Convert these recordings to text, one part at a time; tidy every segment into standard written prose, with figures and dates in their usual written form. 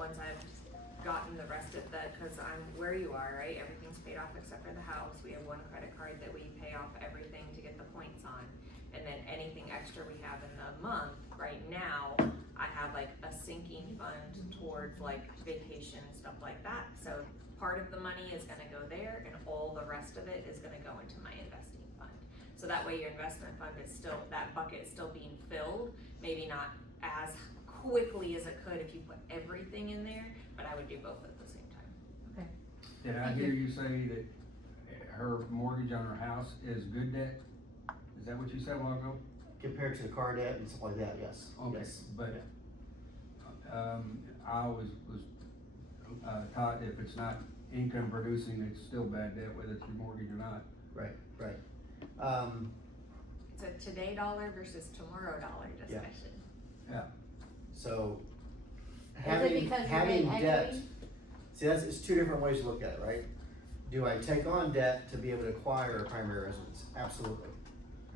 once I've gotten the rest of the, cause I'm where you are, right? Everything's paid off except for the house. We have one credit card that we pay off everything to get the points on. And then anything extra we have in the month, right now, I have like a sinking fund towards like vacation, stuff like that. So part of the money is gonna go there and all the rest of it is gonna go into my investing fund. So that way your investment fund is still, that bucket is still being filled, maybe not as quickly as it could if you put everything in there, but I would do both at the same time. Okay. Did I hear you say that her mortgage on her house is good debt? Is that what you said a while ago? Compared to the car debt and stuff like that, yes. Okay, Yes. but, I always was, taught if it's not income producing, it's still bad debt, whether it's your mortgage or not. Right, right. It's a today dollar versus tomorrow dollar discussion. Yeah. So Is it having, because you're having in debt, equity? see, it's two different ways to look at it, right? Do I take on debt to be able to acquire a primary residence? Absolutely,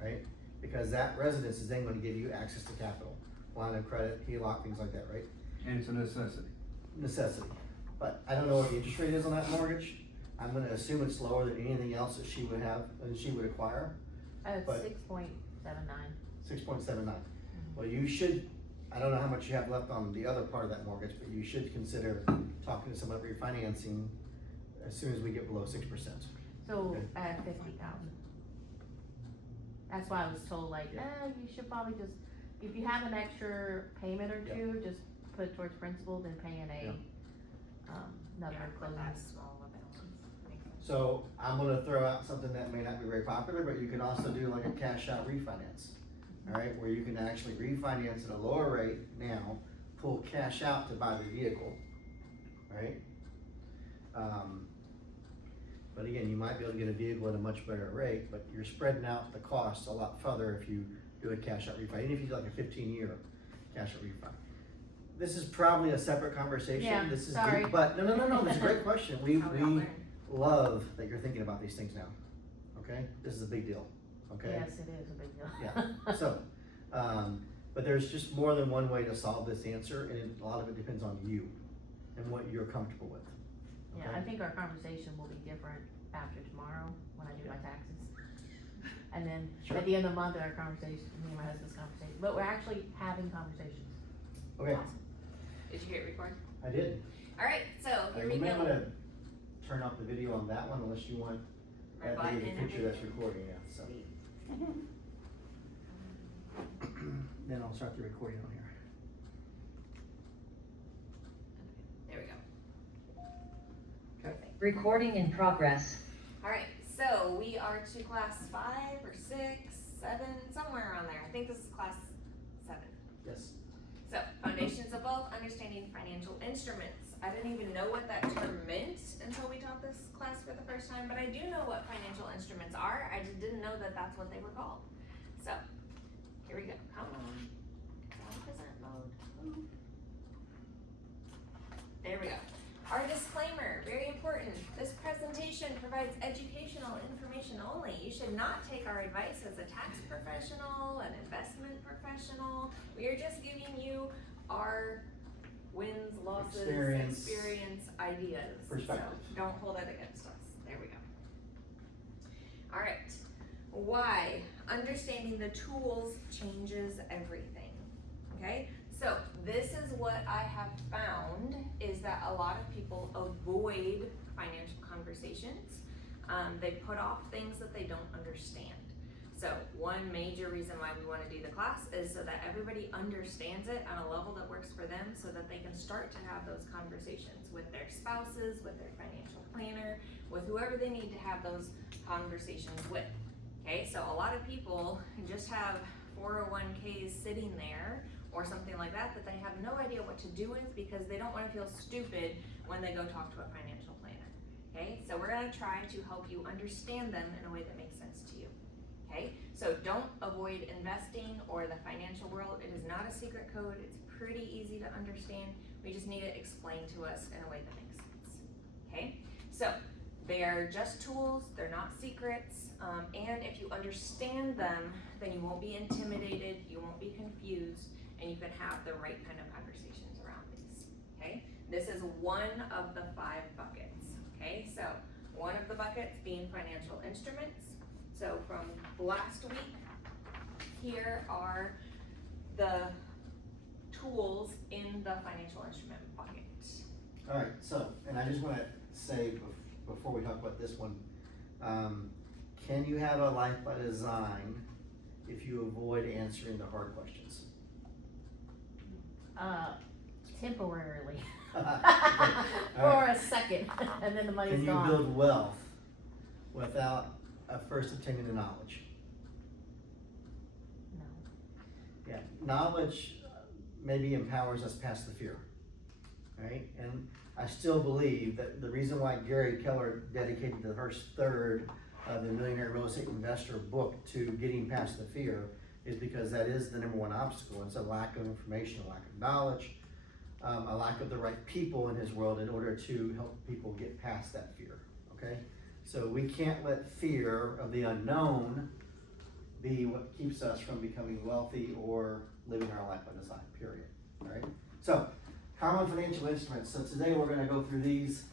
right? Because that residence is then gonna give you access to capital, line of credit, HELOC, things like that, right? And it's a necessity. Necessity. But I don't know what the interest rate is on that mortgage. I'm gonna assume it's lower than anything else that she would have, and she would acquire, It's But- 6.79. 6.79. Well, you should, I don't know how much you have left on the other part of that mortgage, but you should consider talking to someone about refinancing as soon as we get below 6%. So Okay. at 50,000. That's why I was told like, Yeah. you should probably just, if you have an extra payment or Yeah. two, just put it towards principal, then pay in Yeah. another Yeah, for closing. that small of a balance. Makes sense. So I'm gonna throw out something that may not be very popular, but you can also do like a cash out refinance. All right, where you can actually refinance at a lower rate now, pull cash out to buy the vehicle, right? But again, you might be able to get a vehicle at a much better rate, but you're spreading out the cost a lot further if you do a cash out refi, even if you do like a 15-year cash out refi. This is probably a separate conversation. Yeah, This is sorry. deep, but no, this is a great question. We How we all learn. love that you're thinking about these things now, okay? This is a big deal, okay? Yes, it is a big deal. Yeah, so, but there's just more than one way to solve this answer, and a lot of it depends on you and what you're comfortable with. Yeah, okay? I think our conversation will be different after tomorrow when I do my taxes. And then Sure. at the end of the month, our conversation, me and my husband's conversation, but we're actually having conversations. Okay, Awesome. Did you hit record? I did. Alright, so here we You may go. wanna turn off the video on that one unless you want My that to button be the and picture that's everything. recording, yeah, so. Then I'll start the recording on here. There we go. Perfect. Recording in progress. Alright, so we are to class 5 or 6, 7, somewhere around there. I think this is class 7. Yes. So, foundations of wealth, understanding financial instruments. I didn't even know what that term meant until we taught this class for the first time, but I do know what financial instruments are. I just didn't know that that's what they were called. So, here we go. Come on. It's on present mode. Ooh. There we go. Our disclaimer, very important. This presentation provides educational information only. You should not take our advice as a tax professional, an investment professional. We are just giving you our wins, losses, experience ideas. Perspective. So don't hold it against us. There we go. All right. Why? Understanding the tools changes everything. Okay? So this is what I have found is that a lot of people avoid financial conversations. They put off things that they don't understand. So one major reason why we want to do the class is so that everybody understands it on a level that works for them so that they can start to have those conversations with their spouses, with their financial planner, with whoever they need to have those conversations with. Okay, so a lot of people just have 401ks sitting there or something like that that they have no idea what to do with because they don't want to feel stupid when they go talk to a financial planner. Okay, so we're going to try to help you understand them in a way that makes sense to you. Okay, so don't avoid investing or the financial world. It is not a secret code. It's pretty easy to understand. We just need it explained to us in a way that makes sense. Okay, so they are just tools. They're not secrets. And if you understand them, then you won't be intimidated. You won't be confused. And you can have the right kind of conversations around these, okay? This one of the 5 buckets, okay? So, one of the buckets being financial instruments. So from last week, here are the tools in the financial instrument bucket. Alright, so, and I just wanna say before we talk about this one, can you have a life by design if you avoid answering the hard questions? Temporarily. Alright. For a second, and then the money's Can you gone. build wealth without first obtaining the knowledge? No. Yeah, knowledge maybe empowers us past the fear, right? And I still believe that the reason why Gary Keller dedicated the first third of the Millionaire Real Estate Investor book to getting past the fear is because that is the number one obstacle. It's a lack of information, a lack of knowledge, a lack of the right people in his world in order to help people get past that fear, okay? So we can't let fear of the unknown be what keeps us from becoming wealthy or living our life by design, period, all right? So, common financial instruments. So today we're gonna go through these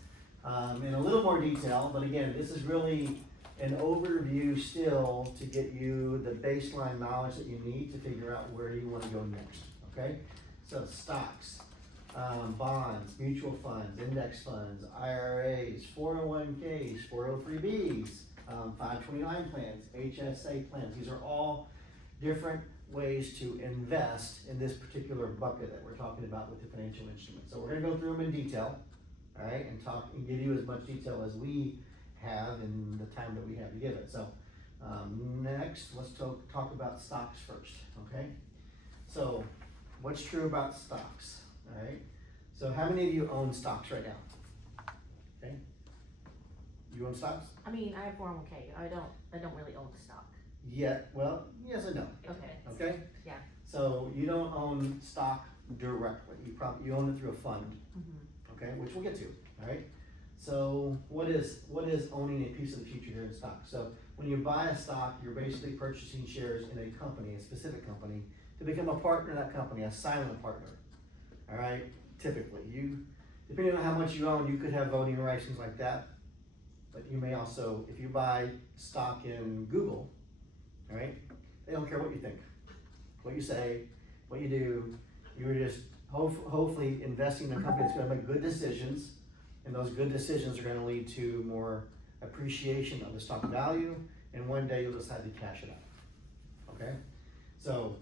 in a little more detail, but again, this is really an overview still to get you the baseline knowledge that you need to figure out where you wanna go next, okay? So stocks, bonds, mutual funds, index funds, IRAs, 401ks, 403bs, 529 plans, HSA plans. These are all different ways to invest in this particular bucket that we're talking about with the financial instruments. So we're gonna go through them in detail, all right, and talk and give you as much detail as we have in the time that we have to give it. So next, let's talk about stocks first, okay? So what's true about stocks, all right? So how many of you own stocks right now? Okay, you own stocks? I mean, I have 401k. I don't really own stock. Yeah, well, yes and no, Okay. okay? Yeah. So you don't own stock directly, you own it through a fund, Mm-hmm. okay, which we'll get to, all right? So what is owning a piece of the future here in stock? So when you buy a stock, you're basically purchasing shares in a company, a specific company, to become a partner in that company, a silent partner, all right? Typically, depending on how much you own, you could have voting rights, things like that. But you may also, if you buy stock in Google, all right, they don't care what you think, what you say, what you do. You're just hopefully investing in a company that's gonna make good decisions, and those good decisions are gonna lead to more appreciation of the stock value, and one day you'll decide to cash it out, okay? So,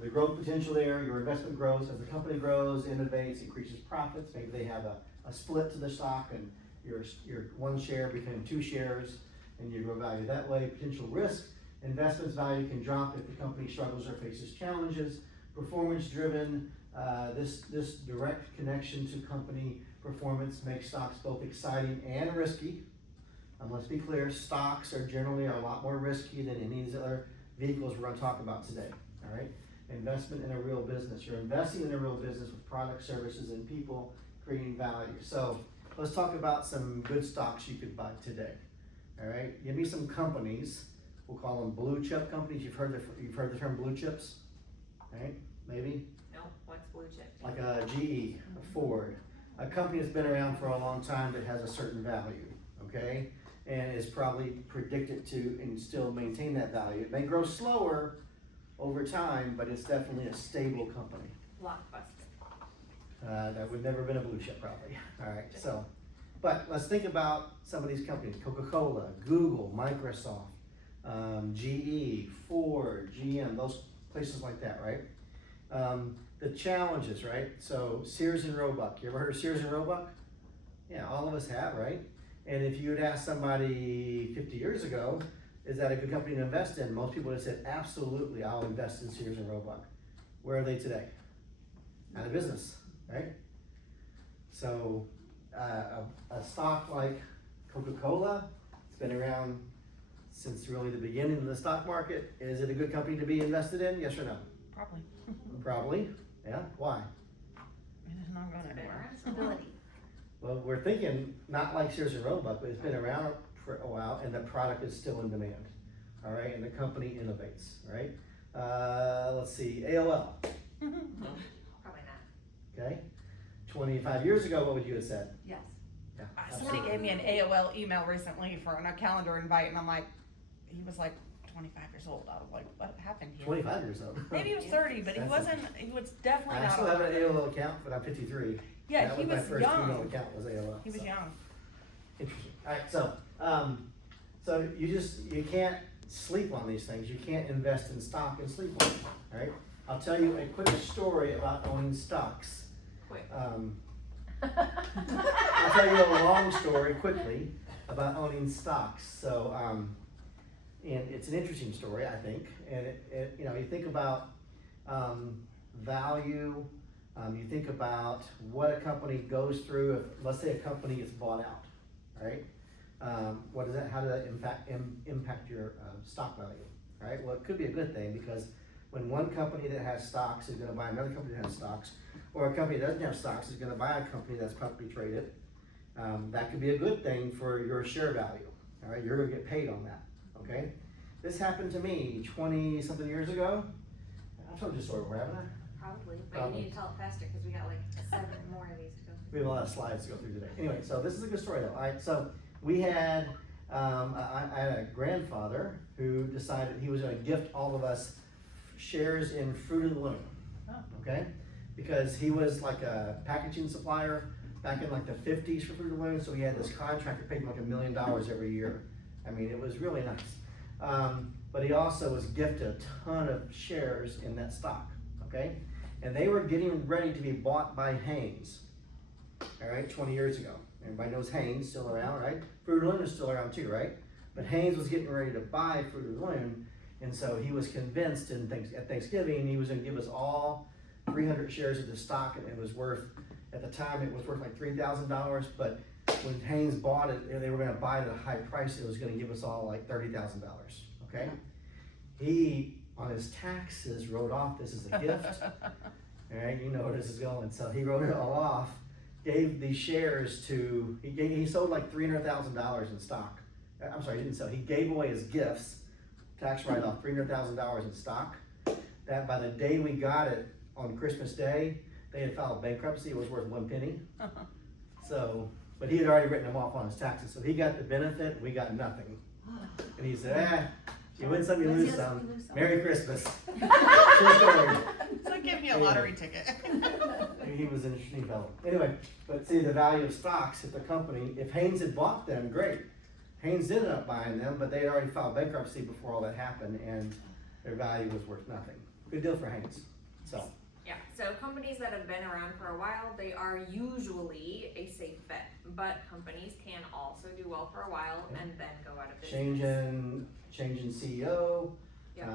the growth potential there, your investment grows as the company grows, innovates, increases profits. Maybe they have a split to the stock and your one share became 2 shares and you grow value that way. Potential risk, investments value can drop if the company struggles or faces challenges. Performance driven, this direct connection to company performance makes stocks both exciting and risky. Let's be clear, stocks are generally a lot more risky than any of these other vehicles we're gonna talk about today. All right, investment in a real business. You're investing in a real business with products, services, and people creating value. So let's talk about some good stocks you could buy today. All right, give me some companies. We'll call them blue chip companies. You've heard the term blue chips, right? Maybe No, what's blue chip? like a GE, a Ford, a company that's been around for a long time that has a certain value. Okay, and is probably predicted to and still maintain that value. It may grow slower over time, but it's definitely a stable company. Blockbuster. That would never been a blue chip probably. All right, so, but let's think about some of these companies: Coca-Cola, Google, Microsoft, GE, Ford, GM, those places like that, right? The challenges, right? So Sears and Roebuck. You ever heard of Sears and Roebuck? Yeah, all of us have, right? And if you would ask somebody 50 years ago, is that a good company to invest in? Most people would have said, absolutely, I'll invest in Sears and Roebuck. Where are they today? Out of business, right? So a stock like Coca-Cola, it's been around since really the beginning of the stock market. Is it a good company to be invested in? Yes or no? Probably. Probably, yeah, why? It's not going anywhere. Stability. Well, we're thinking not like Sears and Roebuck, but it's been around for a while and the product is still in demand, all right, and the company innovates, right? Let's see, AOL, Probably not. okay? 25 years ago, what would you have said? Yes. Yeah. Somebody gave me an AOL email recently for a calendar invite, and I'm like, he was like 25 years old. I was like, what happened here? 25 years old. Maybe he was 30, but he was definitely I not. still have an AOL account, but I'm 53. Yeah, That he my was first email young. account was AOL. He was so. young. Interesting. Alright, so you can't sleep on these things. You can't invest in stock and sleep on it, alright? I'll tell you a quick story about owning stocks. Quick. I'll tell you a long story quickly about owning stocks. So, and it's an interesting story, I think. And you think about value. You think about what a company goes through. If, let's say, a company gets bought out, right? What is that? How does that impact your stock value, right? Well, it could be a good thing, because when one company that has stocks is going to buy another company that has stocks, or a company that doesn't have stocks is going to buy a company that's publicly traded, that could be a good thing for your share value. All right, you're going to get paid on that. Okay, this happened to me 20-something years ago. I've told you the story before, haven't I? Probably, but Probably. you need to tell it faster, cause we got like 7 more of these to go We have a lot of slides to go through today. Anyway, so this is a good story though. All right, so we had, I had a grandfather who decided he was going to gift all of us shares in Fruit of the Loom. Okay, because he was like a packaging supplier back in like the 50s for Fruit of the Loom, so he had this contract that paid him like $1 million every year. I mean, it was really nice. But he also was gifted a ton of shares in that stock. Okay, and they were getting ready to be bought by Haynes. All right, 20 years ago. Everybody knows Haynes, still around, right? Fruit of the Loom is still around too, right? But Haynes was getting ready to buy Fruit of the Loom, and so he was convinced at Thanksgiving he was going to give us all 300 shares of the stock, and it was worth, at the time, it was worth like $3,000, but when Haynes bought it, they were going to buy it at a high price. It was going to give us all like $30,000, okay? He, on his taxes, wrote off this as a gift. All right, you know where this is going. So he wrote it all off, gave these shares to, he sold like $300,000 in stock. I'm sorry, he didn't sell. He gave away his gifts, tax write-off, $300,000 in stock. That by the day we got it, on Christmas Day, they had filed bankruptcy. It was worth 1 penny. So, but he had already written them off on his taxes. So he got the benefit, we got nothing. And he said, you win some, you lose some. Merry Christmas. True story. It's like giving me a lottery ticket. He was an interesting fellow. Anyway, but see the value of stocks at the company, if Haynes had bought them, great. Haynes ended up buying them, but they had already filed bankruptcy before all that happened, and their value was worth nothing. Good deal for Haynes. So. Yeah, so companies that have been around for a while, they are usually a safe bet, but companies can also do well for a while and then go out of business. Change in CEO. Yeah.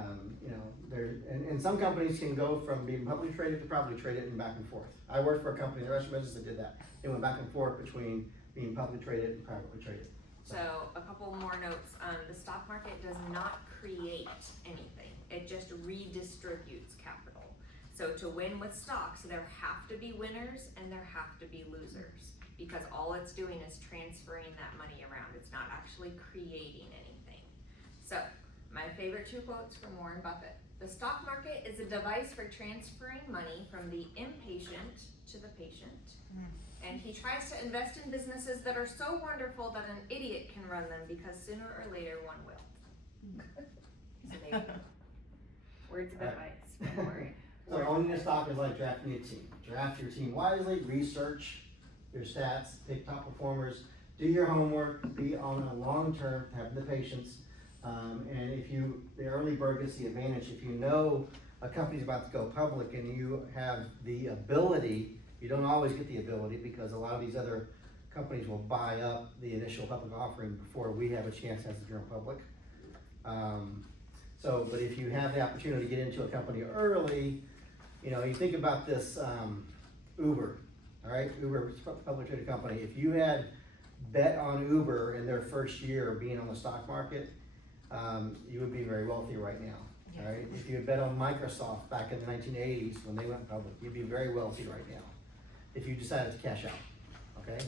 And some companies can go from being publicly traded to privately traded and back and forth. I worked for a company in the restaurant business that did that. It went back and forth between being publicly traded and privately traded. So a couple more notes. The stock market does not create anything. It just redistributes capital. So to win with stocks, there have to be winners and there have to be losers, because all it's doing is transferring that money around. It's not actually creating anything. So my favorite 2 quotes from Warren Buffett. The stock market is a device for transferring money from the impatient to the patient. And he tries to invest in businesses that are so wonderful that an idiot can run them, because sooner or later one will. So there you go. Words of advice. Don't worry. So owning a stock is like drafting a team. Draft your team wisely, research your stats, pick top performers, do your homework, be on a long term, have the patience. And the early bird gets the advantage. If you know a company's about to go public and you have the ability, you don't always get the ability, because a lot of these other companies will buy up the initial public offering before we have a chance as a general public. But if you have the opportunity to get into a company early, you think about this, Uber, all right? Uber is a publicly traded company. If you had bet on Uber in their first year being on the stock market, you would be very wealthy right now, all right? If you had bet on Microsoft back in the 1980s when they went public, you'd be very wealthy right now if you decided to cash out, okay?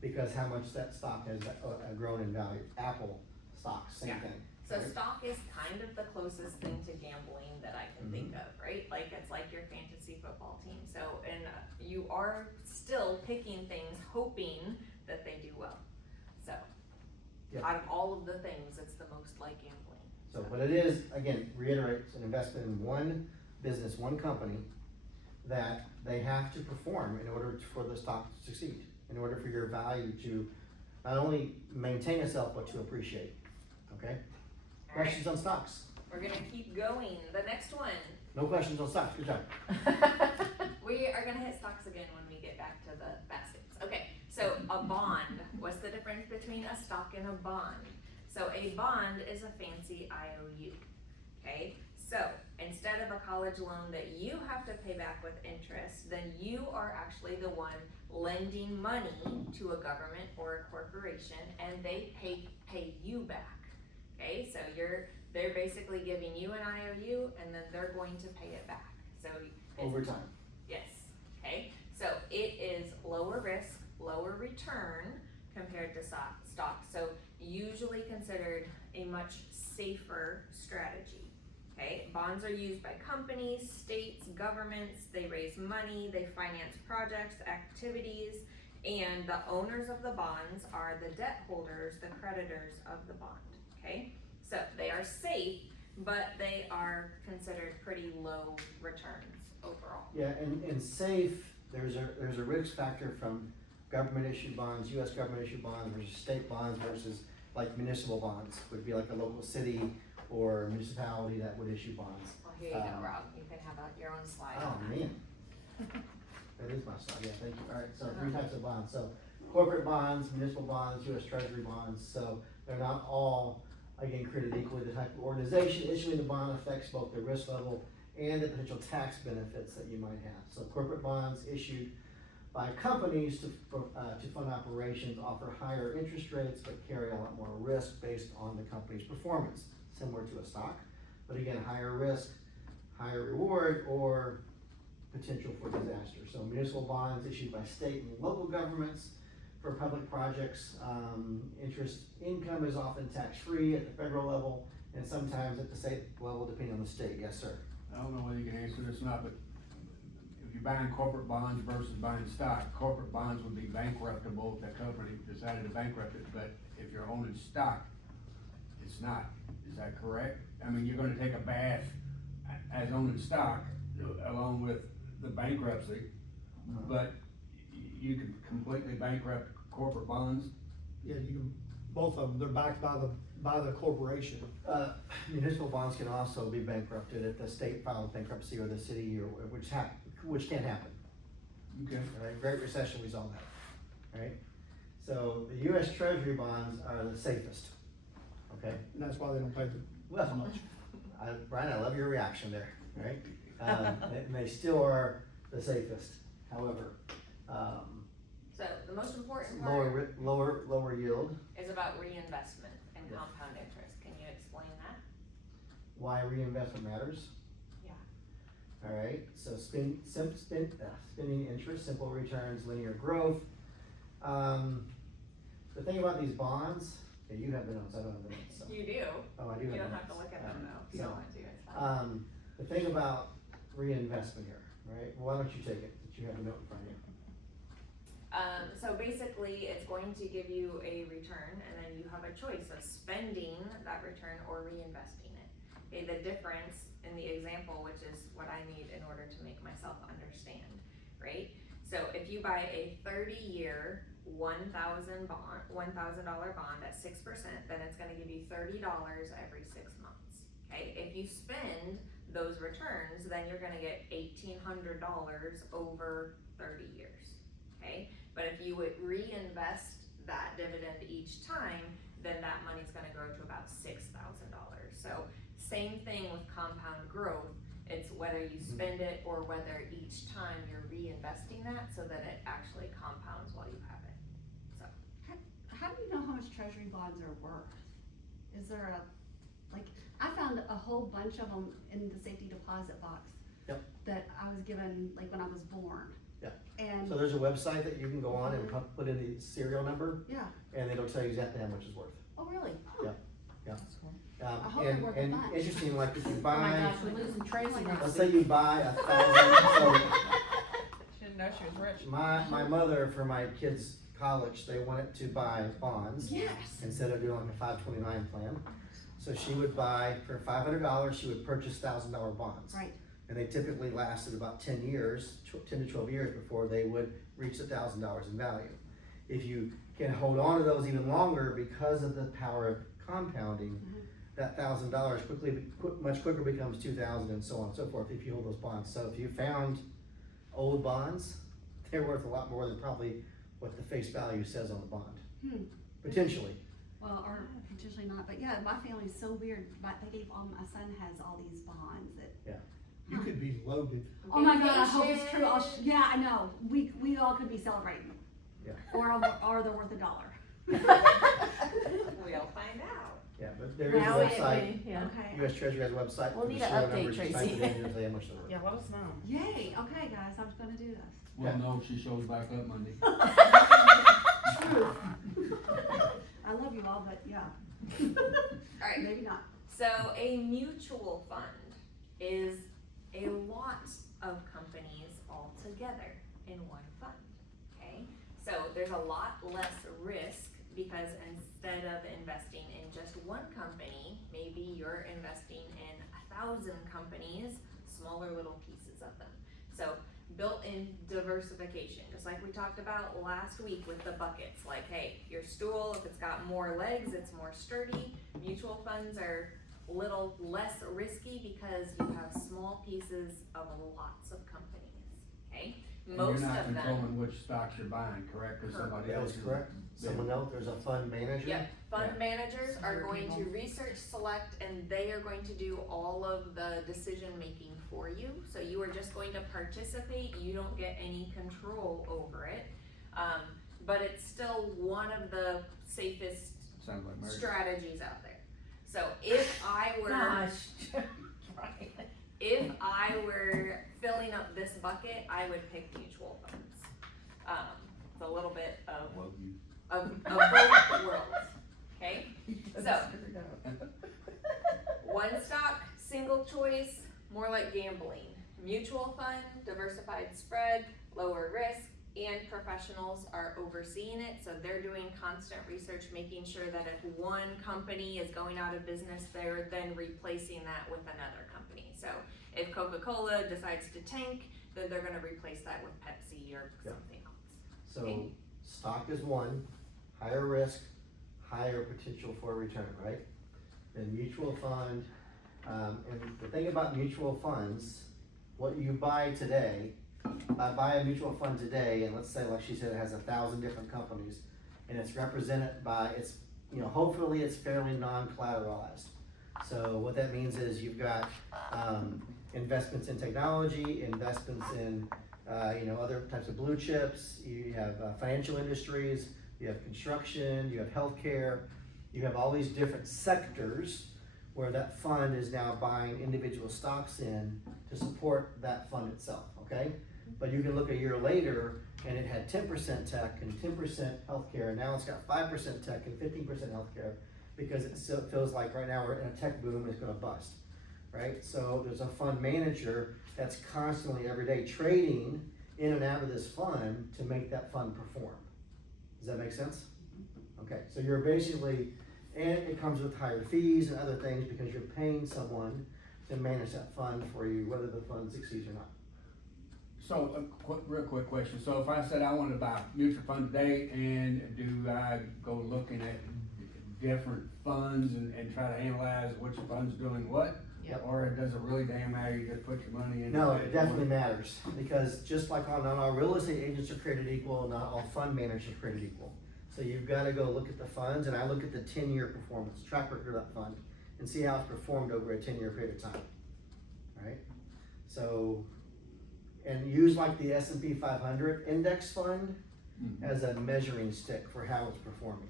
Because how much that stock has grown in value. Apple stocks, same thing. So Right. stock is kind of the closest thing to gambling that I can think of, right? Like, it's like your fantasy football team, so, and you are still picking things, hoping that they do well. So, Yeah. out of all of the things, it's the most like gambling. So, but it is, again, reiterates an investment in one business, one company, that they have to perform in order for the stock to succeed, in order for your value to not only maintain itself, but to appreciate, okay? All right, Questions on stocks? we're gonna keep going. The next one, No questions on stocks, good job. we are gonna hit stocks again when we get back to the baskets. Okay, so a bond, what's the difference between a stock and a bond? So a bond is a fancy IOU, okay? So instead of a college loan that you have to pay back with interest, then you are actually the one lending money to a government or a corporation, and they pay you back, okay? So they're basically giving you an IOU, and then they're going to pay it back, so. it's- Over time. Yes, okay, so it is lower risk, lower return compared to stock, so usually considered a much safer strategy, okay? Bonds are used by companies, states, governments, they raise money, they finance projects, activities, and the owners of the bonds are the debt holders, the creditors of the bond, okay? So they are safe, but they are considered pretty low returns overall. Yeah, and safe, there's a risk factor from government issued bonds, US government issued bonds versus state bonds versus like municipal bonds, would be like a local city or municipality that would issue bonds. Well, here you go, Rob, you can have your own slide Oh, on that. man. That is my slide, yeah, thank you. All right, so three types of bonds. So corporate bonds, municipal bonds, US Treasury bonds. So they're not all, again, created equally. The type of organization issuing the bond affects both the risk level and the potential tax benefits that you might have. So corporate bonds issued by companies to fund operations offer higher interest rates, but carry a lot more risk based on the company's performance, similar to a stock. But again, higher risk, higher reward, or potential for disaster. So municipal bonds issued by state and local governments for public projects, interest income is often tax-free at the federal level, and sometimes at the state level, depending on the state. Yes, sir. I don't know whether you can answer this or not, but if you're buying corporate bonds versus buying stock, corporate bonds would be bankruptable if the company decided to bankrupt it, but if you're owning stock, it's not. Is that correct? I mean, you're gonna take a bath as owning stock along with the bankruptcy, but you could completely bankrupt corporate bonds? Yeah, you can, both of them, they're backed by the corporation. Municipal bonds can also be bankrupted if the state files bankruptcy or the city, or which can happen. Okay. All right, Great Recession, we saw that, right? So the US Treasury bonds are the safest, okay? And that's why they don't pay as Well, much. Brian, I love your reaction there, right? And they still are the safest, however, So the most important lower, part lower yield. is about reinvestment and Yeah. compound interest. Can you explain that? Why reinvestment matters? Yeah. All right, so spending interest, simple returns, linear growth. The thing about these bonds, yeah, you have the notes, I don't have the notes, so. You do. Oh, I do have You the don't notes. have to look at them though, if you So, don't want to, it's fine. The thing about reinvestment here, right, why don't you take it, that you have the note in front of you? So basically, it's going to give you a return, and then you have a choice of spending that return or reinvesting it. Okay, the difference in the example, which is what I need in order to make myself understand, right? So if you buy a 30-year, $1,000 bond at 6%, then it's gonna give you $30 every 6 months, okay? If you spend those returns, then you're gonna get $1,800 over 30 years, okay? But if you would reinvest that dividend each time, then that money's gonna grow to about $6,000. So same thing with compound growth, it's whether you spend it or whether each time you're reinvesting that so that it actually compounds while you have it. So, How do you know how much treasury bonds are worth? Is there I found a whole bunch of them in the safety deposit box. Yep. That I was given, like, when I was born. Yep. And, So there's a website that you can go on and put in the serial number, yeah, and it'll tell you exactly how much it's worth. oh, really? Yep. I hope they're worth a And bunch. interesting, like if you Oh my buy, gosh, we're losing Tracy next let's week. say you buy 1,000, She didn't know she was rich. so my mother, for my kids' college, they wanted to buy bonds Yes. instead of doing like a 529 plan. So she would buy, for $500, she would purchase $1,000 bonds. Right. And they typically lasted about 10 years, 10 to 12 years before they would reach $1,000 in value. If you can hold on to those even longer because of the power of compounding, that $1,000 much quicker becomes 2,000 and so on and so forth if you hold those bonds. So if you found old bonds, they're worth a lot more than probably what the face value says on the bond. Potentially. Well, or potentially not, but yeah, my family's so weird, but they gave, my son has all these bonds that. You could be loaded. Oh my God, I hope it's true. Yeah, I know. We all could be celebrating. Yeah. Or they're worth $1. We'll find out. Yeah, but there is a Now website. yeah. Okay. US Treasury has a website. We'll for the need an serial update, numbers. You type Tracy. it in, it'll tell you how much they're worth. Yeah, let us know. Yay, okay, guys, I'm gonna do this. Well, no, she shows back up Monday. True. I love you all, but yeah. Alright, Maybe not. so a mutual fund is a lot of companies all together in one fund, okay? So there's a lot less risk because instead of investing in just one company, maybe you're investing in 1,000 companies, smaller little pieces of them. So built-in diversification, just like we talked about last week with the buckets, like, hey, your stool, if it's got more legs, it's more sturdy. Mutual funds are a little less risky because you have small pieces of lots of companies, okay? And Most you're not of them. controlling which stocks you're buying, correct? Cause somebody That else is is. correct. Someone else, there's a fund manager. Yep, fund Yeah. managers are going to People. research, select, and they are going to do all of the decision making for you. So you are just going to participate, you don't get any control over it. But it's still one of the safest Sounds like Mary. strategies out there. So if I were, Gosh. if I were filling up this bucket, I would pick mutual funds. It's a little bit of Well, you. both worlds, okay? So, one stock, single choice, more like gambling. Mutual fund, diversified spread, lower risk, and professionals are overseeing it, so they're doing constant research, making sure that if one company is going out of business, they're then replacing that with another company. So if Coca-Cola decides to tank, then they're gonna replace that with Pepsi or Yeah. something else. So Okay. stock is one, higher risk, higher potential for a return, right? Then mutual fund, and the thing about mutual funds, what you buy today, I buy a mutual fund today, and let's say, like she said, it has 1,000 different companies, and it's represented by, it's, hopefully it's fairly non-collateralized. So what that means is you've got, investments in technology, investments in, other types of blue chips, you have financial industries, you have construction, you have healthcare, you have all these different sectors where that fund is now buying individual stocks in to support that fund itself, okay? But you can look a year later and it had 10% tech and 10% healthcare, and now it's got 5% tech and 15% healthcare because it still feels like right now we're in a tech boom and it's gonna bust, right? So there's a fund manager that's constantly every day trading in and out of this fund to make that fund perform. Does that make sense? Okay, so you're basically, and it comes with higher fees and other things because you're paying someone to manage that fund for you, whether the fund succeeds or not. So, real quick question, so if I said I wanted to buy a mutual fund today, and do I go looking at different funds and try to analyze which fund's doing what? Yep. Or does it really damn matter, you just put your money in? No, it definitely matters, because just like not all real estate agents are created equal, not all fund managers are created equal. So you've gotta go look at the funds, and I look at the 10-year performance, track record of that fund, and see how it's performed over a 10-year period of time, right? So, and use like the S&P 500 index fund as a measuring stick for how it's performing.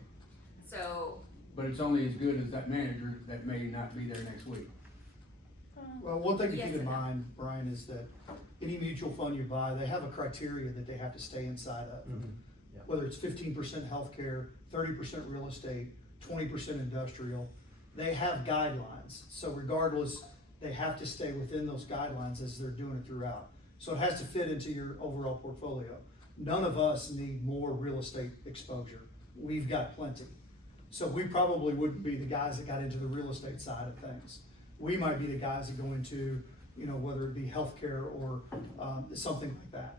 So, But it's only as good as that manager that may not be there next week. Well, one thing to Yes keep in and no. mind, Brian, is that any mutual fund you buy, they have a criteria that they have to stay inside of. Whether it's 15% healthcare, 30% real estate, 20% industrial, they have guidelines. So regardless, they have to stay within those guidelines as they're doing it throughout. So it has to fit into your overall portfolio. None of us need more real estate exposure. We've got plenty. So we probably wouldn't be the guys that got into the real estate side of things. We might be the guys that go into, whether it be healthcare or something like that.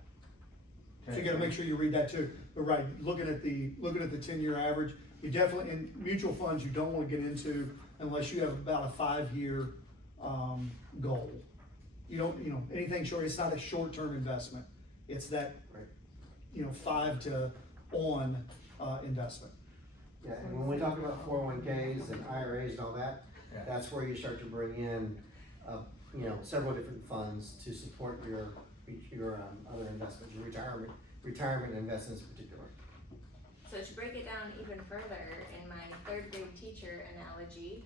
So you gotta make sure you read that too. But right, looking at the 10-year average, you definitely, in mutual funds, you don't wanna get into unless you have about a 5-year goal. You don't, anything short, it's not a short-term investment. It's that, 5 to on investment. Yeah, and when we talk about 401ks and IRAs and all that, Yeah. that's where you start to bring in, several different funds to support your other investments, your retirement investments in particular. So to break it down even further, in my 3rd grade teacher analogy,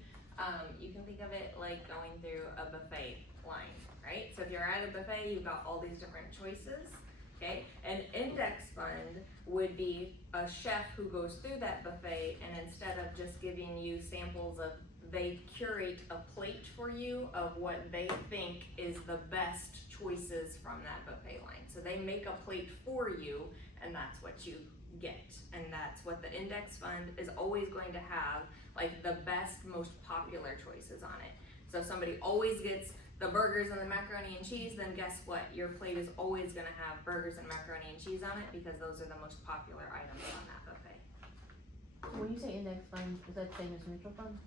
you can think of it like going through a buffet line, right? So if you're at a buffet, you've got all these different choices, okay? An index fund would be a chef who goes through that buffet, and instead of just giving you samples of, they curate a plate for you of what they think is the best choices from that buffet line. So they make a plate for you, and that's what you get. And that's what the index fund is always going to have, like the best, most popular choices on it. So if somebody always gets the burgers and the macaroni and cheese, then guess what? Your plate is always gonna have burgers and macaroni and cheese on it, because those are the most popular items on that buffet. When you say index fund, is that the same as mutual fund?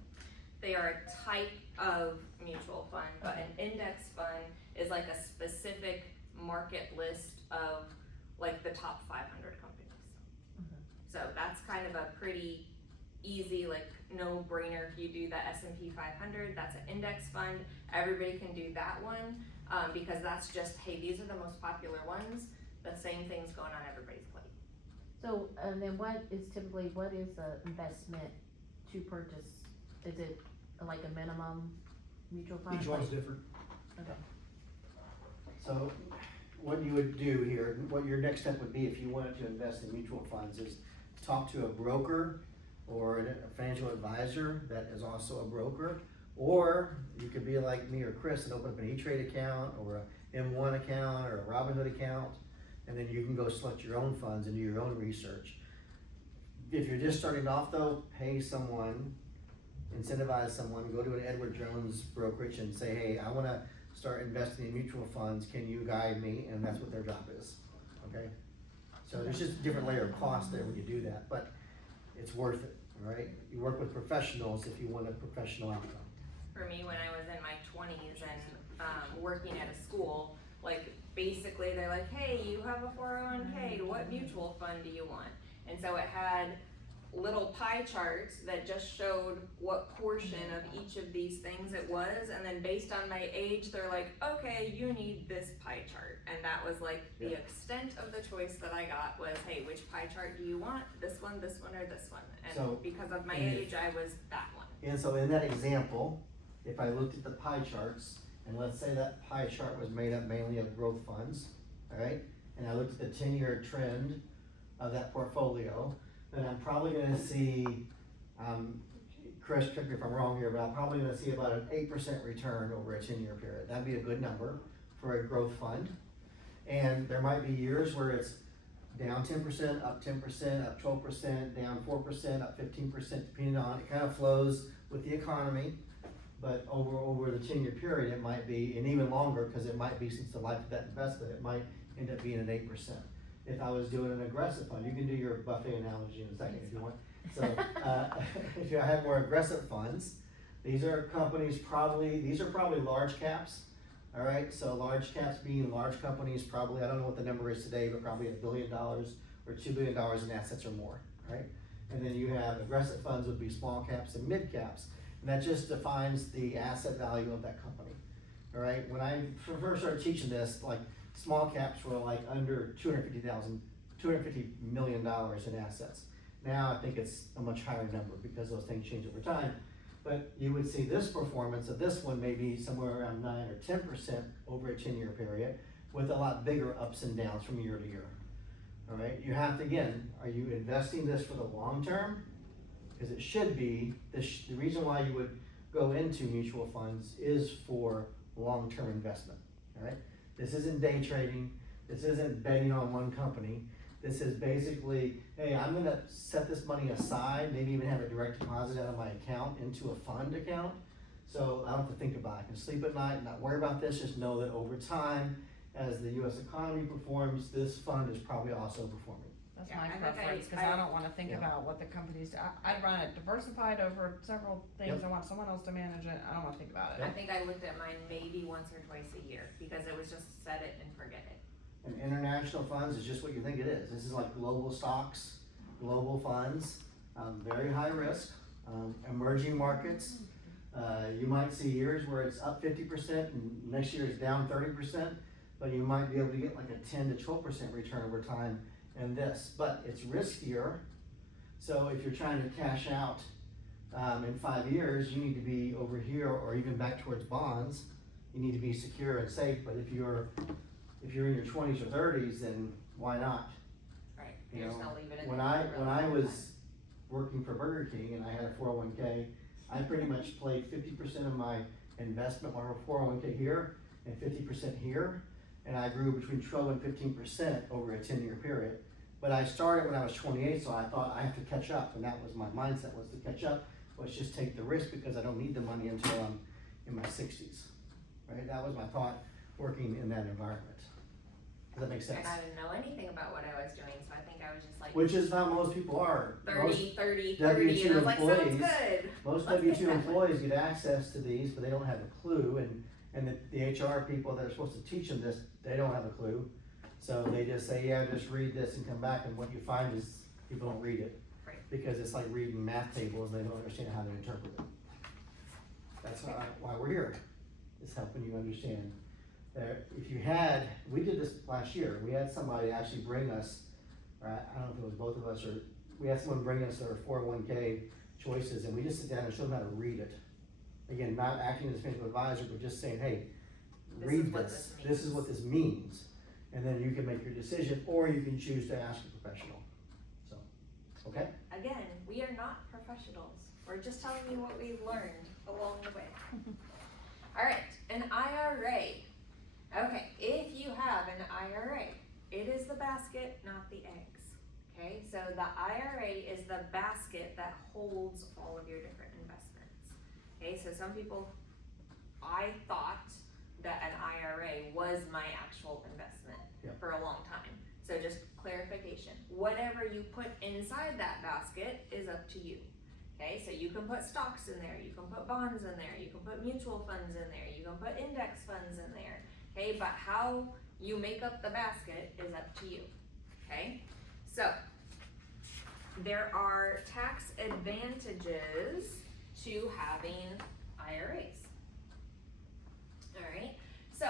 They are a type of mutual fund, but an index fund is like a specific market list of like the top 500 companies. Mhm. So that's kind of a pretty easy, like no-brainer. If you do the S&P 500, that's an index fund. Everybody can do that one, because that's just, hey, these are the most popular ones. The same thing's going on everybody's plate. So, and then what is the investment to purchase? Is it like a minimum mutual fund? Each one's different. Okay. So what you would do here, what your next step would be if you wanted to invest in mutual funds is talk to a broker or a financial advisor that is also a broker, or you could be like me or Chris and open up an E-Trade account or a M1 account or a Robinhood account, and then you can go select your own funds and do your own research. If you're just starting off though, pay someone, incentivize someone, go to an Edward Jones brokerage and say, hey, I wanna start investing in mutual funds, can you guide me? And that's what their job is, okay? So there's just a different layer of cost there when you do that, but it's worth it, right? You work with professionals if you want a professional outcome. For me, when I was in my 20s and working at a school, like basically they're like, hey, you have a 401k, what mutual fund do you want? And so it had little pie charts that just showed what portion of each of these things it was, and then based on my age, they're like, okay, you need this pie chart. And that was like the extent of the choice that I got was, hey, which pie chart do you want? This one, or this one? And So, because of my age, I was that one. And so in that example, if I looked at the pie charts, and let's say that pie chart was made up mainly of growth funds, all right? And I looked at the 10-year trend of that portfolio, then I'm probably gonna see, Chris, correct me if I'm wrong here, but I'm probably gonna see about an 8% return over a 10-year period. That'd be a good number for a growth fund. And there might be years where it's down 10%, up 10%, up 12%, down 4%, up 15%, depending on, it kind of flows with the economy. But over the 10-year period, it might be, and even longer, because it might be since the life of that investment, it might end up being an 8%. If I was doing an aggressive fund, you can do your buffet analogy in a second if you want. So, if you had more aggressive funds, these are companies these are probably large caps, all right? So large caps being large companies, probably, I don't know what the number is today, but probably $1 billion or $2 billion in assets or more, right? And then you have aggressive funds would be small caps and mid caps. And that just defines the asset value of that company, all right? When I first started teaching this, like small caps were like under $250 million in assets. Now I think it's a much higher number because those things change over time. But you would see this performance of this one maybe somewhere around 9 or 10% over a 10-year period with a lot bigger ups and downs from year to year. All right, you have to, again, are you investing this for the long term? Because it should be, the reason why you would go into mutual funds is for long-term investment, alright? This isn't day trading, this isn't betting on one company, this is basically, hey, I'm gonna set this money aside, maybe even have a direct deposit out of my account into a fund account. So I don't have to think about it, I can sleep at night, not worry about this, just know that over time, as the US economy performs, this fund is probably also performing. That's Yeah, my I think preference, cause I- I don't wanna think Yeah. about what the companies do. I'd run it diversified over several things. I want someone else to manage it. I don't wanna think about it. I think I looked at mine maybe once or twice a year, because it was just set it and forget it. And international funds is just what you think it is. This is like global stocks, global funds, very high risk, emerging markets. You might see years where it's up 50% and next year it's down 30%, but you might be able to get like a 10 to 12% return over time in this. But it's riskier, so if you're trying to cash out in 5 years, you need to be over here or even back towards bonds. You need to be secure and safe, but if you're in your 20s or 30s, then why not? Right. You You're just know, gonna leave it in when there I for a when really I long was working for Burger King and I had a 401k, I pretty much played 50% of my investment, my 401k here and 50% here, and I grew between 12 and 15% over a 10-year period. But I started when I was 28, so I thought I have to catch up, and that was my mindset, was to catch up. Let's just take the risk because I don't need the money until I'm in my 60s, right? That was my thought working in that environment. Does that make time. sense? And I didn't know anything about what I was doing, so I think I was just like Which is how most people are. 30, 30, 30, W2 and I was like, sounds employees- good. Most Let's W2 get that one. employees get access to these, but they don't have a clue, and the HR people that are supposed to teach them this, they don't have a clue. So they just say, yeah, just read this and come back, and what you find is people don't read it. Right. Because it's like reading math tables, they don't understand how to interpret it. That's why we're here, is helping you understand. If you had, we did this last year, we had somebody actually bring us, or I don't know if it was both of us, or we had someone bring us their 401k choices, and we just sit down and show them how to read it. Again, not acting as a financial advisor, but just saying, hey, This read is what this, this this is what this means, and then you can make your decision, or you can choose to ask a professional, so, okay? Again, we are not professionals. We're just telling you what we've learned along the way. All right, an IRA. Okay, if you have an IRA, it is the basket, not the eggs. Okay, so the IRA is the basket that holds all of your different investments. Okay, so some people, I thought that an IRA was my actual investment Yep. for a long time. So just clarification, whatever you put inside that basket is up to you. Okay, so you can put stocks in there, you can put bonds in there, you can put mutual funds in there, you can put index funds in there. Okay, but how you make up the basket is up to you. Okay, so there are tax advantages to having IRAs. All right, so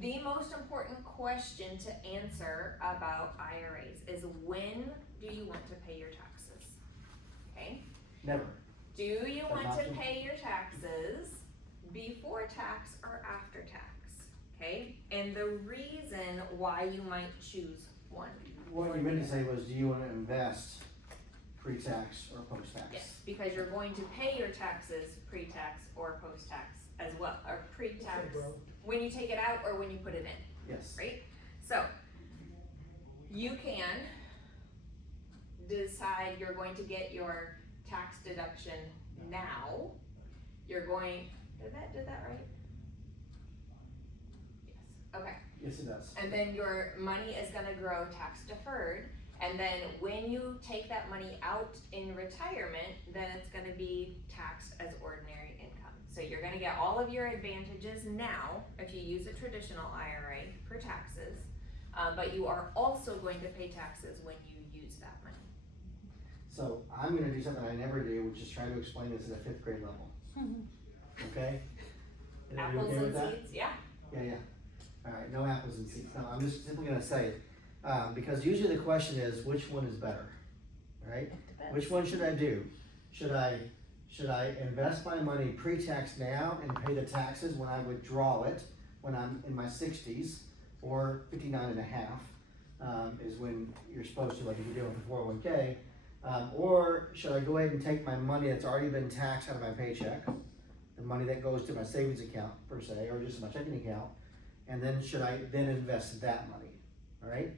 the most important question to answer about IRAs is, when do you want to pay your taxes? Okay, Never. do you want to Adoption. pay your taxes before tax or after tax? Okay, and the reason why you might choose one. What you meant to say was, do you wanna invest pre-tax or post-tax? Yes, because you're going to pay your taxes pre-tax or post-tax as well, or pre-tax when you take it out or when you put it in, Yes. right? So, you can decide you're going to get your tax deduction now. You're going, did that right? Yes, okay. Yes, it does. And then your money is gonna grow tax deferred, and then when you take that money out in retirement, then it's gonna be taxed as ordinary income. So you're gonna get all of your advantages now, if you use a traditional IRA for taxes, but you are also going to pay taxes when you use that money. So I'm gonna do something I never do, which is try to explain this at a 5th grade level. Okay? Are you Apples okay with and that? seeds, yeah. Yeah. Alright, no apples and seeds. No, I'm just simply gonna say it. Because usually the question is, which one is better? Right? Which one should I do? Should I invest my money pre-tax now and pay the taxes when I withdraw it when I'm in my 60s, or 59 and a half, is when you're supposed to, like if you're doing for 401k, or should I go ahead and take my money that's already been taxed out of my paycheck, the money that goes to my savings account per se, or just my checking account, and then should I then invest that money, alright?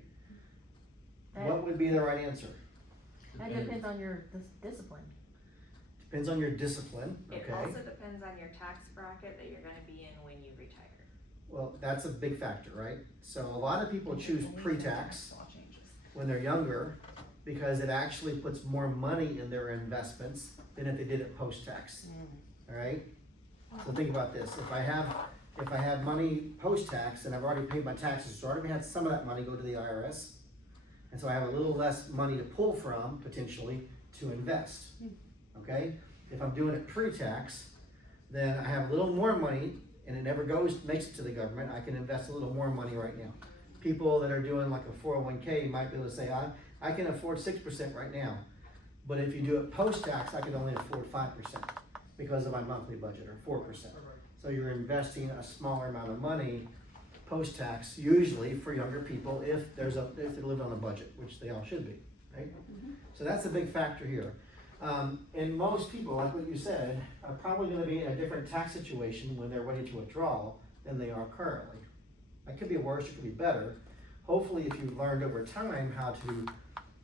What would be the right answer? That depends on your discipline. Depends on your discipline, It okay? also depends on your tax bracket that you're gonna be in when you retire. Well, that's a big factor, right? So a lot of people choose pre-tax Law changes. when they're younger because it actually puts more money in their investments than if they did it post-tax, alright? So think about this, if I have money post-tax and I've already paid my taxes, so I already had some of that money go to the IRS, and so I have a little less money to pull from, potentially, to invest, okay? If I'm doing it pre-tax, then I have a little more money, and it never makes it to the government, I can invest a little more money right now. People that are doing like a 401k might be able to say, I can afford 6% right now, but if you do it post-tax, I can only afford 5% because of my monthly budget, or 4%. So you're investing a smaller amount of money post-tax, usually for younger people, if they live on a budget, which they all should be, right? So that's a big factor here. And most people, like what you said, are probably gonna be in a different tax situation when they're ready to withdraw than they are currently. It could be worse, it could be better. Hopefully, if you've learned over time how to